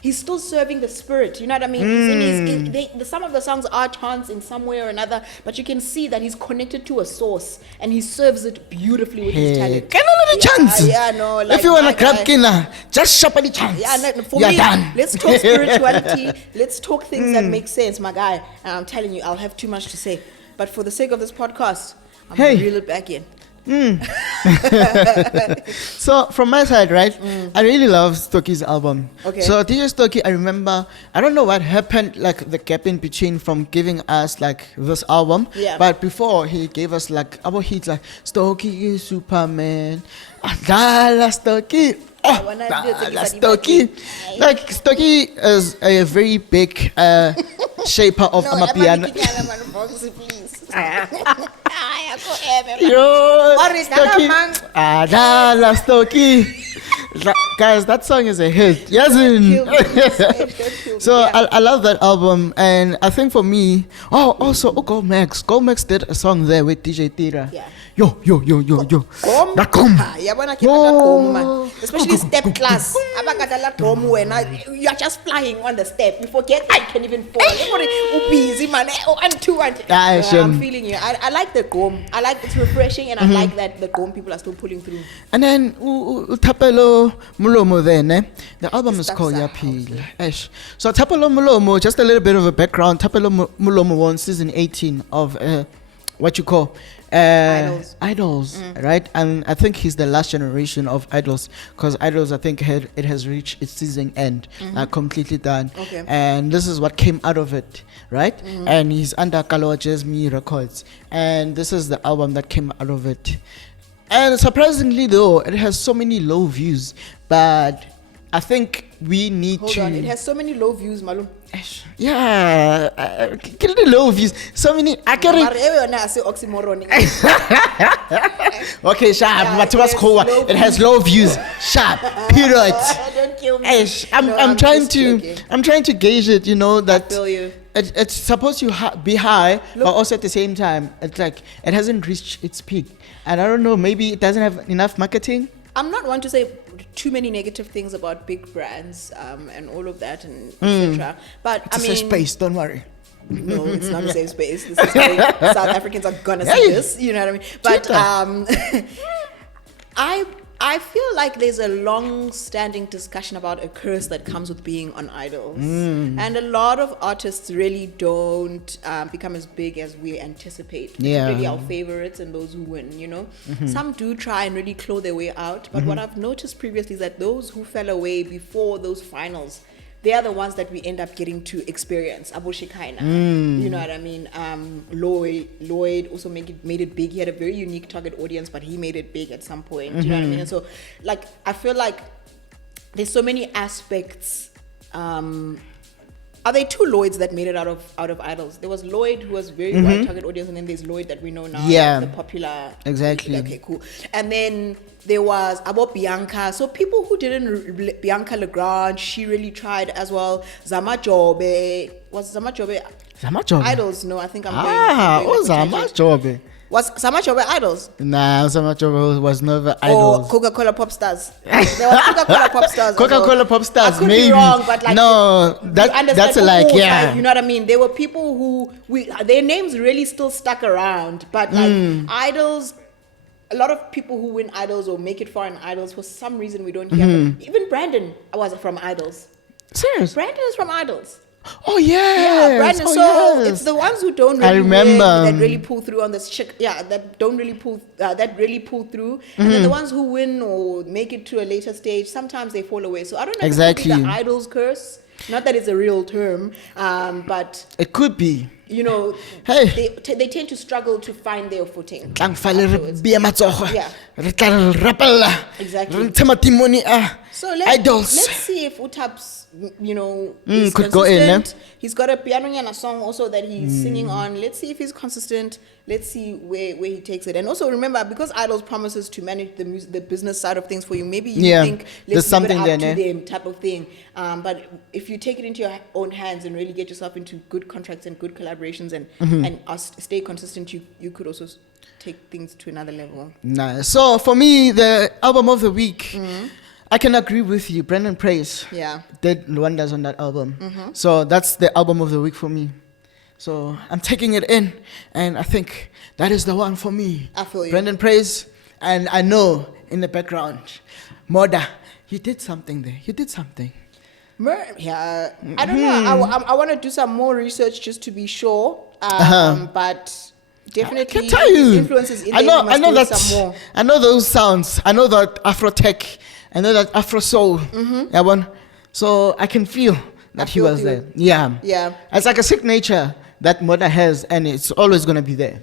He's still serving the spirit, you know what I mean? Some of the songs are chants in some way or another, but you can see that he's connected to a source and he serves it beautifully with his talent. Can only chance. Like if you want to grab kina, just shop at the chance. For me, done. Let's talk spirituality. Let's talk things that make sense, my guy. And I'm telling you, I'll have too much to say, but for the sake of this podcast, I'm gonna reel it back in. So from my side, right, I really love Stokkie's album. Okay. So DJ Stokkie, I remember, I don't know what happened, like the gap in between from giving us like this album. Yeah. But before he gave us like our hits like Stokkie is Superman, Adala Stokkie. Stokkie. Like Stokkie is a very big shaper of Amapiano. Yo, Stokkie. Guys, that song is a hit. Yes. So I love that album, and I think for me, Go Max did a song there with DJ Tira. Yeah. Yo. That Gom. Especially step class. You are just flying on the step. You forget I can even fall. I'm feeling you. I like the Gom. I like it's refreshing, and I like that the Gom people are still pulling through. And then Tapelo Mulomo then, the album is called Yapil. So Tapelo Mulomo, just a little bit of a background. Tapelo Mulomo won season 18 of what you call Idols, right? And I think he's the last generation of Idols, because Idols, I think it has reached its season end, completely done. Okay. And this is what came out of it, right? And he's under Kaloa Jasmine Records, and this is the album that came out of it. And surprisingly though, it has so many low views, but I think we need Hold on, it has so many low views, Malum. Yeah, kill the low views. So many. Oxymoron. Okay, sharp. But what's cool? It has low views. Sharp. Period. Don't kill me. I'm trying to gauge it. You know that. I feel you. It's supposed to be high, but also at the same time, it's like it hasn't reached its peak. And I don't know. Maybe it doesn't have enough marketing. I'm not one to say too many negative things about big brands and all of that and etc. But it's a safe space. Don't worry. No, it's not a safe space. This is South Africans are gonna see this. You know what I mean? But I feel like there's a long-standing discussion about a curse that comes with being on Idols, and a lot of artists really don't become as big as we anticipate. Particularly our favorites and those who win. You know, some do try and really claw their way out, but what I've noticed previously is that those who fell away before those finals, they are the ones that we end up getting to experience. Abu Shikaina, you know what I mean? Lloyd also made it big. He had a very unique target audience, but he made it big at some point. You know what I mean? And so, like, I feel like there's so many aspects. Are there two Lloyds that made it out of Idols? There was Lloyd, who was very wide target audience, and then there's Lloyd that we know now, like the popular. Exactly. Okay, cool. And then there was about Bianca. So people who didn't, Bianca Legrand, she really tried as well. Zamajobe. Was Zamajobe? Idols? No, I think I'm going. Zamajobe. Was Zamajobe Idols? Nah, Zamajobe was never Idols. Or Coca-Cola Pop Stars. There was Coca-Cola Pop Stars. Coca-Cola Pop Stars, I could maybe. be wrong, but like, no, that's like, yeah. Like, you know what I mean? There were people who their names really still stuck around, but like Idols a lot of people who win idols or make it far in idols, for some reason we don't hear them. Even Brandon was from idols. Serious? Brandon is from idols. Oh yes. Yeah, Brandon. Oh, so yes. it's the ones who don't really remember. win that really pull through on this chick. Yeah, that don't really pull. That really pull through. And then the ones who win or make it to a later stage, sometimes they fall away. So I don't know Exactly. if it's the idols curse. Not that it's a real term, but It could be. you know, Hey. they tend to struggle to find their footing. Tlang fale re afterwards. bea matsogo. Yeah. Re tla re rapella. Exactly. Re ntshe matimoni a So idols. let's see if Utap's, is could go in, consistent. He's got a piano and a song also that he's singing on. Let's see if he's consistent. Let's see where he takes it. And also remember, because Idols promises to manage the business side of things for you, maybe you think there's let's something leave it up there, to ne? them type of thing. But if you take it into your own hands and really get yourself into good contracts and good collaborations and stay consistent, you could also take things to another level. Nice. So for me, the album of the week, I can agree with you. Brendan Praise Yeah. did wonders on that album. So that's the album of the week for me. So I'm taking it in, and I think that is the one for me. I feel you. Brendan Praise, and I know in the background, Moda, you did something there. You did something. Yeah, I don't know. I want to do some more research just to be sure. But definitely, I can tell you. his influences in I know. there. I know that. Some more. I know those sounds. I know that Afro tech. I know that Afro soul. Yeah, one. So I can feel that he feel was you. there. Yeah. Yeah. It's like a signature that Moda has, and it's always gonna be there.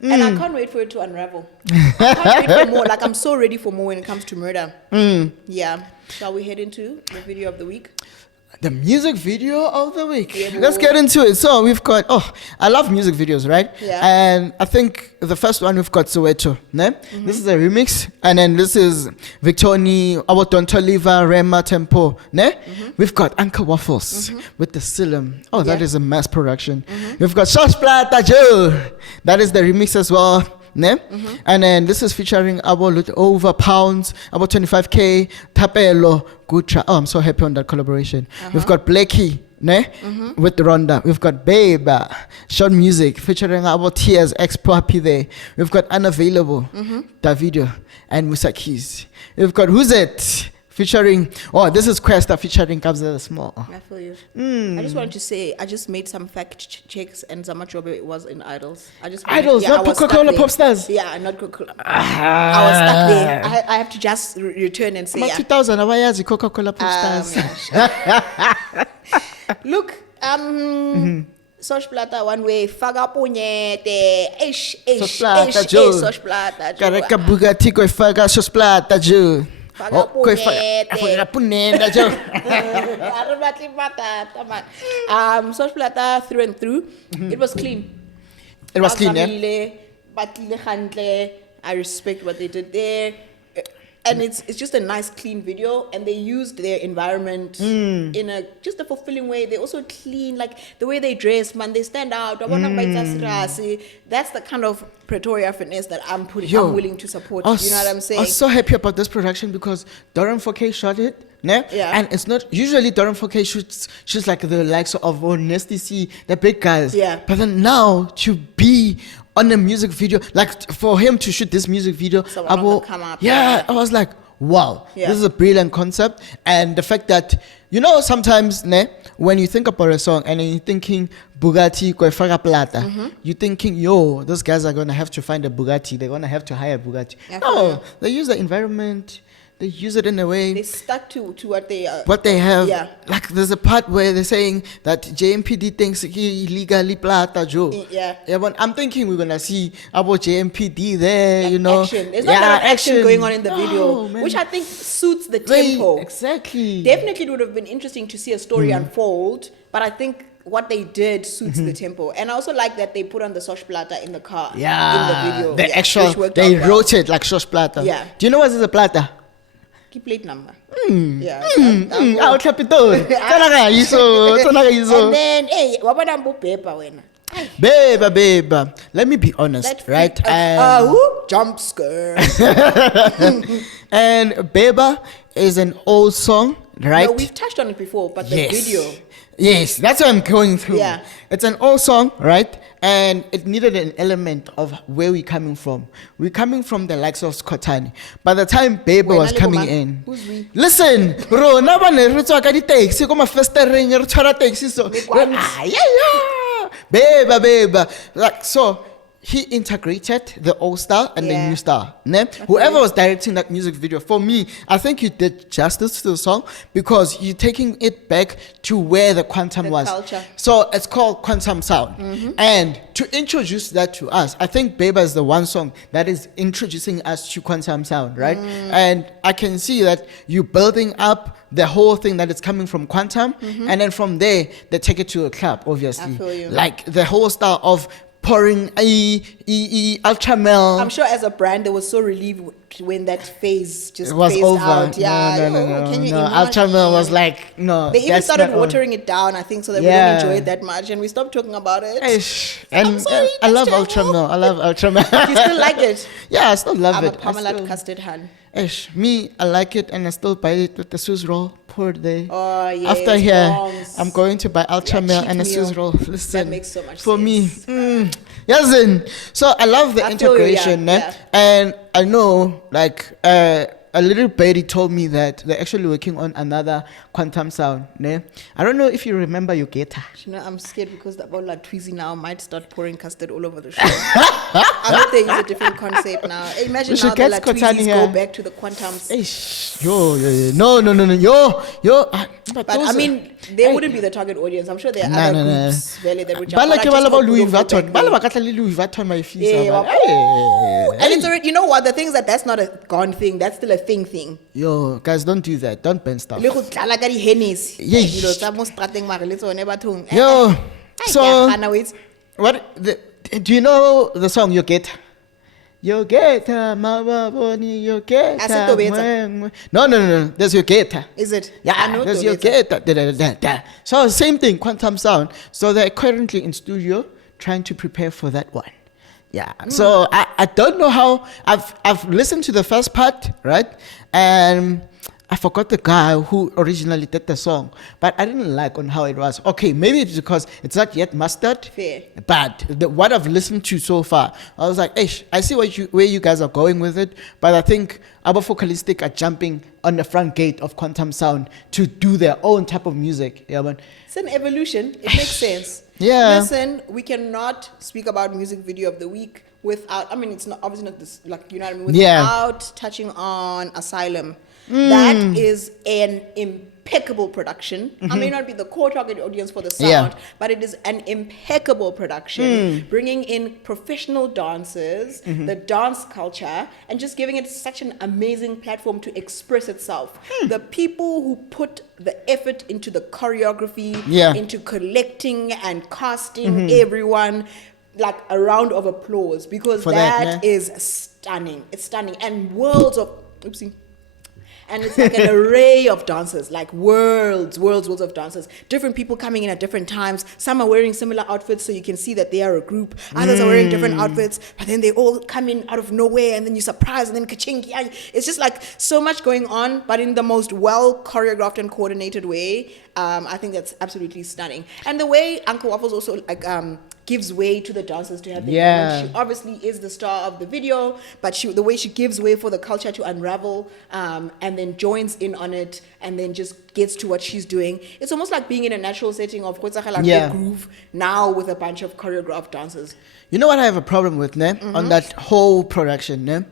And I can't wait for it to unravel. I can't wait for more. Like, I'm so ready for more when it comes to murder. Yeah. Shall we head into the video of the week? The music video of the week. Yeah, Let's get into it. So we've got, I love music videos, right? Yeah. And I think the first one we've got Soweto. Ne? This is a remix. And then this is Victoni, Awotoliva, Rema Tempo. Ne? We've got Uncle Waffles with the Asluym. Oh, that Yeah. is a mass production. We've got Sosh Plata Joe. That is the remix as well. Ne? And then this is featuring about over pounds, about 25K, Tapelo, Gutra. Oh, I'm so happy on that collaboration. We've got Blakey, ne? With Rhonda. We've got Babe, short music featuring about Tears, X Papi there. We've got Unavailable, Davido, and Musa Keys. We've got Who's It? Featuring, this is Questa featuring Kabza the Small. I feel you. I just wanted to say, I just made some fact checks, and Zamachobe was in Idols. Idols, not Coca-Cola Pop Stars. Yeah, not Coca-Cola. I was stuck there. I have to just return and say, About 2000, abayazi Coca-Cola Pop Stars. Look, Sosh Plata one way, faga punyete, Sosh Plata, Joe. Sosh Plata, Kareka Bugatti ko ifaga Sosh Plata Joe. Faga punyete. Faga punenda Joe. Sosh Plata through and through. It was clean. It was clean, yeah? I respect what they did there. And it's just a nice, clean video, and they used their environment in just a fulfilling way. They also clean, like the way they dress, man, they stand out. That's the kind of Pretoria fitness that I'm willing to support. You know what I'm saying? I was so happy about this production because Doran 4K shot it. Ne? Yeah. And it's not usually Doran 4K shoots like the likes of Nasty C, the big guys. Yeah. But then now to be on a music video, like for him to shoot this music video, come up. I was like, wow, Yeah. this is a brilliant concept. And the fact that, sometimes when you think about a song and you're thinking Bugatti, Koifaga Plata, you're thinking, those guys are going to have to find a Bugatti. They're going to have to hire a Bugatti. Yeah, No, they use the environment. They use it in a way. They stuck to what they have. Yeah. Like there's a part where they're saying that JMPD thinks he illegally Plata Joe. Yeah. But I'm thinking we're gonna see about JMPD there, Action. There's not a lot of action going on in the video, man. which I think suits the tempo. Exactly. Definitely, it would have been interesting to see a story unfold, but I think what they did suits the tempo. And I also like that they put on the Sosh Plata in the car. Yeah. In the video. The which actual, worked they out well. wrote it like Sosh Plata. Yeah. Do you know what is a Plata? Plate number. Yeah. I'll clap it down. And then, hey, what about paper when? Babe, let me be honest, right? Jump scare. And Beba is an old song, right? No, we've touched on it before, but the Yes. video. Yes, that's what I'm going through. Yeah. It's an old song, right? And it needed an element of where we're coming from. We're coming from the likes of Skotani. By the time Beba Wena was le coming bomang? in. Who's we? Listen, rona ba ne re tswa ka di-taxi ko mafestereng re tshwara taxi so. Mekwanzi. Ah, yeah. Beba. Like so he integrated the old style and the Yeah. new style. Ne? Whoever was directing that music video, for me, I think you did justice to the song because you're taking it back to where the quantum The was. culture. So it's called Quantum Sound. And to introduce that to us, I think Beba is the one song that is introducing us to Quantum Sound, right? And I can see that you're building up the whole thing that is coming from Quantum. And then from there, they take it to a club, obviously. I feel you. Like the whole style of pouring ultramel. I'm sure as a brand, they were so relieved when that phase just It was phased over. out. Yeah, No. Can you Ultramel was like, no. They even that's started not on. watering it down, I think, so that Yeah. we don't enjoy it that much, and we stopped talking about it. Eish. I'm And sorry, I that's love terrible. ultramel. I love ultramel. You still like it? Yeah, I still love I'm a it. Parmalat custard hun. Me, I like it and I still buy it with the Swiss roll poured there. Oh, yes. After here, bongs. I'm going to buy ultramel cheat and a Swiss meal. roll. Listen, That makes so much for sense. me. Yes, so I love the I feel you, integration, yeah, ne? And I know, like, a little birdie told me that they're actually working on another quantum sound. Ne? I don't know if you remember your guitar. You know, I'm scared because that Bola Tweezy now might start pouring custard all over the show. I hope they use a different concept now. Imagine We should now get the Skotani Tweezies here. go back to the quantums. No. Yo. But I mean, they wouldn't be the target audience. I'm sure there are Nah, other nah. groups really, that would jump. Bala But I ke just bala ba hope we Louis don't go Vuitton. back Bala there. ba katla le Louis Vuitton my fees. Yeah, aber, well, hey. And it's already, you know what? The thing is that not a gone thing. That's still a thing. Yo, guys, don't do that. Don't burn stuff. Le go tlala ka di-hennies. Yes. Dilo tsa mo strateng mare le tsone bathong. Yo, Ai, so ke a gana, wait. do you know the song You Get? You get mababoni, you get. Ase Tobetsa. No. There's You Get. Is it? I Yeah, know there's You Tobetsa. Get. Da. So same thing, quantum sound. So they're currently in studio trying to prepare for that one. Yeah. So I don't know how I've listened to the first part, right? And I forgot the guy who originally did the song, but I didn't like on how it was. Okay, maybe it's because it's not yet mastered. Fair. But what I've listened to so far, I was like, I see where you guys are going with it, but I think our Focalistic are jumping on the front gate of quantum sound to do their own type of music. Yeah, man. It's an evolution. It makes sense. Yeah. Listen, we cannot speak about music video of the week without, I mean, it's not obviously not this, like, you know what I mean? Yeah. Without touching on Asluym. That is an impeccable production. I may not be the core target audience for the sound, Yeah. but it is an impeccable production, bringing in professional dancers, the dance culture, and just giving it such an amazing platform to express itself. The people who put the effort into the choreography, Yeah. into collecting and casting everyone, like a round of applause, because For that, that yeah. is stunning. It's stunning. And worlds of, oopsie. And it's like an array of dancers, like worlds of dancers. Different people coming in at different times. Some are wearing similar outfits, so you can see that they are a group. Others are wearing different outfits, but then they all come in out of nowhere, and then you're surprised, and then ka-ching. It's just like so much going on, but in the most well choreographed and coordinated way. I think that's absolutely stunning. And the way Uncle Waffles also like gives way to the dancers to have the moment. She obviously is the star of the video, but the way she gives way for the culture to unravel, and then joins in on it, and then just gets to what she's doing. It's almost like being in a natural setting of Yeah. groove now with a bunch of choreographed dancers. You know what I have a problem with, ne? On that whole production, ne?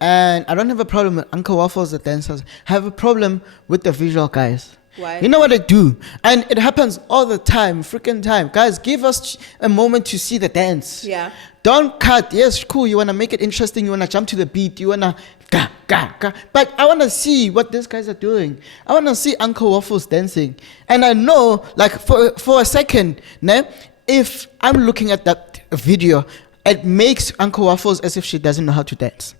And I don't have a problem with Uncle Waffles, the dancers. I have a problem with the visual guys. Why? You know what I do? And it happens all the time, freaking time. Guys, give us a moment to see the dance. Yeah. Don't cut. Yes, cool. You want to make it interesting. You want to jump to the beat. You want to ga. But I want to see what these guys are doing. I want to see Uncle Waffles dancing. And I know, like, for a second, ne, if I'm looking at that video, it makes Uncle Waffles as if she doesn't know how to dance.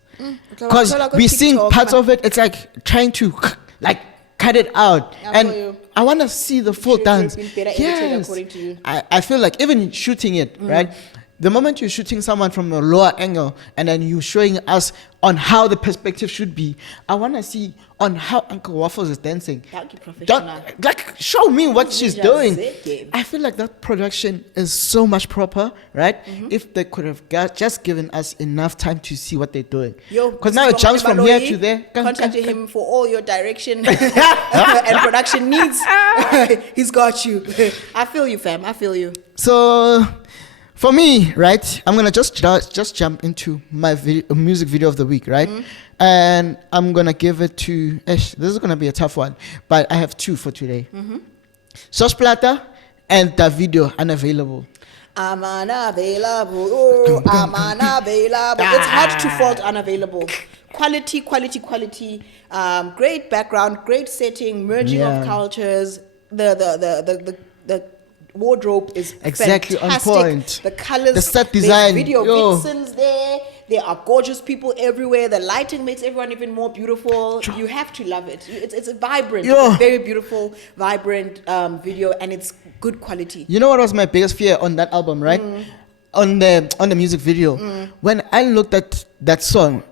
Because we're seeing parts of it, it's like trying to, like, cut it out. And I want to see the full Should have dance. been better edited according to you. I feel like even shooting it, right? the moment you're shooting someone from a lower angle and then you're showing us on how the perspective should be, I want to see on how Uncle Waffles is dancing. Like, show me what she's doing. I feel like that production is so much proper, right? If they could have just given us enough time to see what they're doing. Because now it jumps from here to there. Contact him for all your direction and production needs. He's got you. I feel you, fam. I feel you. So, for me, right, I'm gonna just jump into my music video of the week, right? And I'm gonna give it to. This is gonna be a tough one, but I have two for today. Sosh Plata and Davido, Unavailable. I'm unavailable. Oh, I'm unavailable. It's hard to fault Unavailable. Quality. Great background, great setting, merging of cultures. The wardrobe is exactly fantastic. on point. The colors, the set design, video vixens there. There are gorgeous people everywhere. The lighting makes everyone even more beautiful. You have to love it. It's a vibrant, it's a very beautiful, vibrant video, and it's good quality. You know what was my biggest fear on that album, right? On the music video, when I looked at that song.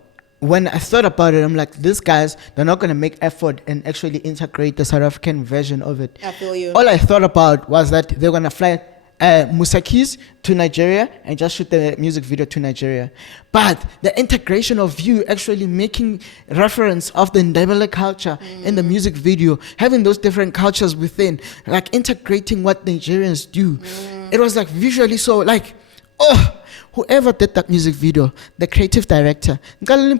When I thought about it, I'm like, these guys, they're not going to make effort and actually integrate the South African version of it. I feel you. All I thought about was that they're going to fly Musakis to Nigeria and just shoot the music video to Nigeria. But the integration of you actually making reference of the Ndebele culture in the music video, having those different cultures within, like integrating what Nigerians do. It was like visually so like, whoever did that music video, the creative director, 3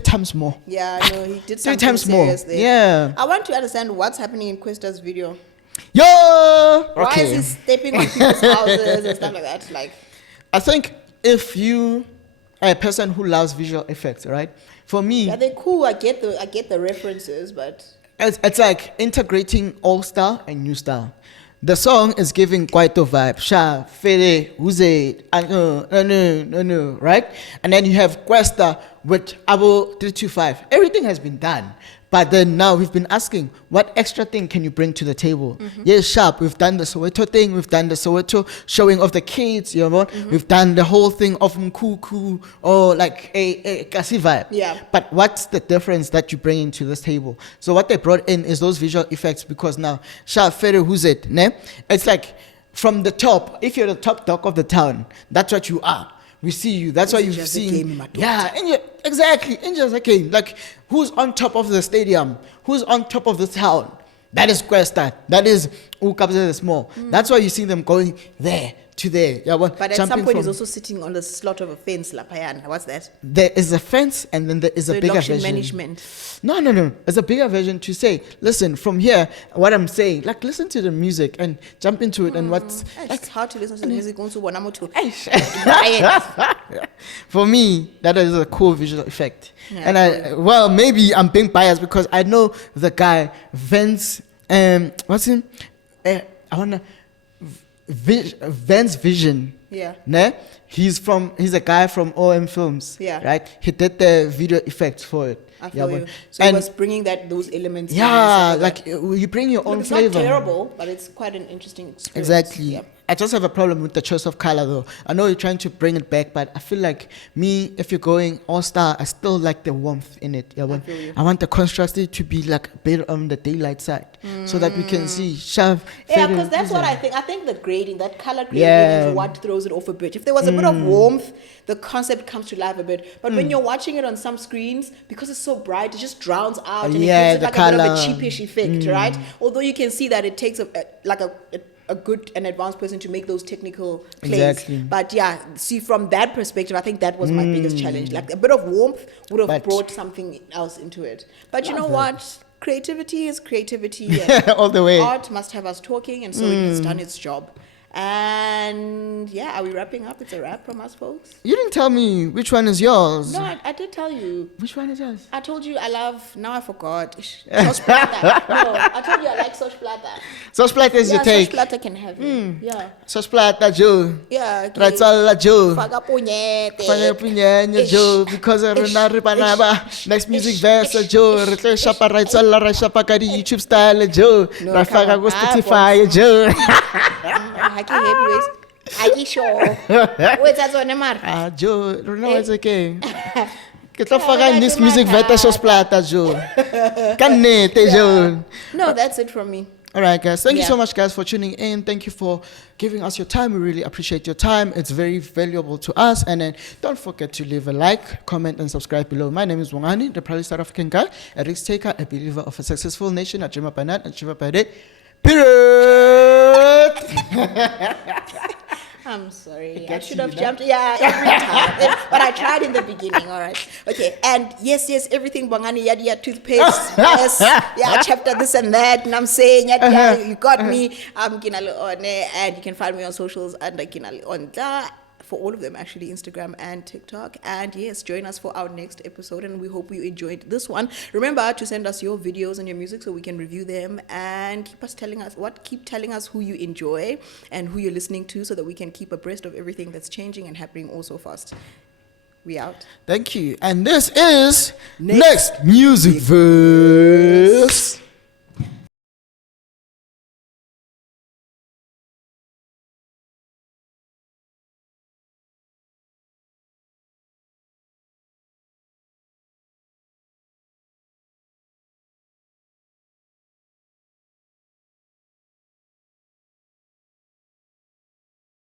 times more. Yeah, no, he did 3 something times more. serious there. Yeah. I want to understand what's happening in Questa's video. Yo! Why is he stepping on people's houses and stuff like that? Like, I think if you are a person who loves visual effects, right? For me, yeah, they're cool. I get the references, but it's like integrating old style and new style. The song is giving quite a vibe. Sha, Pele, who's it? No, right? And then you have Questa with Abo 325. Everything has been done. But then now we've been asking, what extra thing can you bring to the table? Yes, sharp. We've done the Soweto thing. We've done the Soweto showing of the kids, you know. We've done the whole thing of Mkuku or like a Kasi vibe. Yeah. But what's the difference that you bring into this table? So what they brought in is those visual effects because now, sharp, Fere, who's it? Ne? It's like from the top, if you're the top dog of the town, that's what you are. We see you. That's why you've seen. Yeah, exactly. In just a game. Like, who's on top of the stadium? Who's on top of the town? That is Questa. That is Kabza the Small. That's why you see them going there to there. Yeah, but at some point, he's also sitting on the slot of a fence, Lapayana. What's that? There is a fence, and then there is a bigger version. Management. No. It's a bigger version to say, listen, from here, what I'm saying, like, listen to the music and jump into it and what's... It's hard to listen to the music also when I'm to... For me, that is a cool visual effect. Yeah, and maybe I'm being biased because I know the guy, Vince, what's him? I wanna... Van's Vision. Yeah. Ne? He's a guy from OM Films. Yeah. Right? He did the video effects for it. I feel you. So he was bringing those elements. Yeah, like you bring your own flavor. It's not terrible, but it's quite an interesting experience. Exactly. Yeah. I just have a problem with the choice of color though. I know you're trying to bring it back, but I feel like if you're going all-star, I still like the warmth in it. Yeah, I want the contrast to be like a bit on the daylight side so that we can see Shav. Yeah, because that's what I think. I think the grading, that color grading is what throws it off a bit. If there was a bit of warmth, the concept comes to life a bit. But when you're watching it on some screens, because it's so bright, it just drowns out and it gives it like a bit of a cheapish effect, right? Although you can see that it takes a good and advanced person to make those technical plays. Exactly. But yeah, see, from that perspective, I think that was my biggest challenge. Like a bit of warmth would have brought something else into it. But you know what? Creativity is creativity. All the way. Art must have us talking, and so it has done its job. And yeah, are we wrapping up? It's a wrap from us, folks. You didn't tell me which one is yours. No, I did tell you. Which one is yours? I told you I love. Now I forgot. Sosh Plata. No, I told you I like Sosh Plata. Sosh Plata is your take. Sosh Plata can have it. Yeah. Sosh Plata, Joe. Yeah. Okay. Ratsala, Joe. Faga punyete. Faga punyete, Joe. Because next music verse, Joe. Retle shapa Ratsala, Rashapa Kari YouTube style, Joe. Rafaga go Spotify, Joe. Hacking heavyweights. Are you sure? Wait, that's on Mar. Ah, Joe, Rona, what's okay? Ke tlo faka this music veta Sosh Plata, Joe. Kannete, Joe. No, that's it from me. All right, guys. Thank you Yeah. so much, guys, for tuning in. Thank you for giving us your time. We really appreciate your time. It's very valuable to us. And then don't forget to leave a like, comment, and subscribe below. My name is Wongani, the proudly South African guy, a risk taker, a believer of a successful nation, a dreamer by night, and achiever by day. Period. I'm sorry. I gets should you, have no? jumped. Yeah, every time. But I tried in the beginning. All right. Okay. And yes, everything Bongani yada yada toothpaste. Yes. Yeah, chapter this and that. And I'm saying yada yada. You got me. I'm Kinali on and you can find me on socials under Kinali on that. For all of them, actually, Instagram and TikTok. And yes, join us for our next episode. And we hope you enjoyed this one. Remember to send us your videos and your music so we can review them and keep telling us who you enjoy and who you're listening to so that we can keep abreast of everything that's changing and happening all so fast. We out. Thank you. And this is Next Music Verse.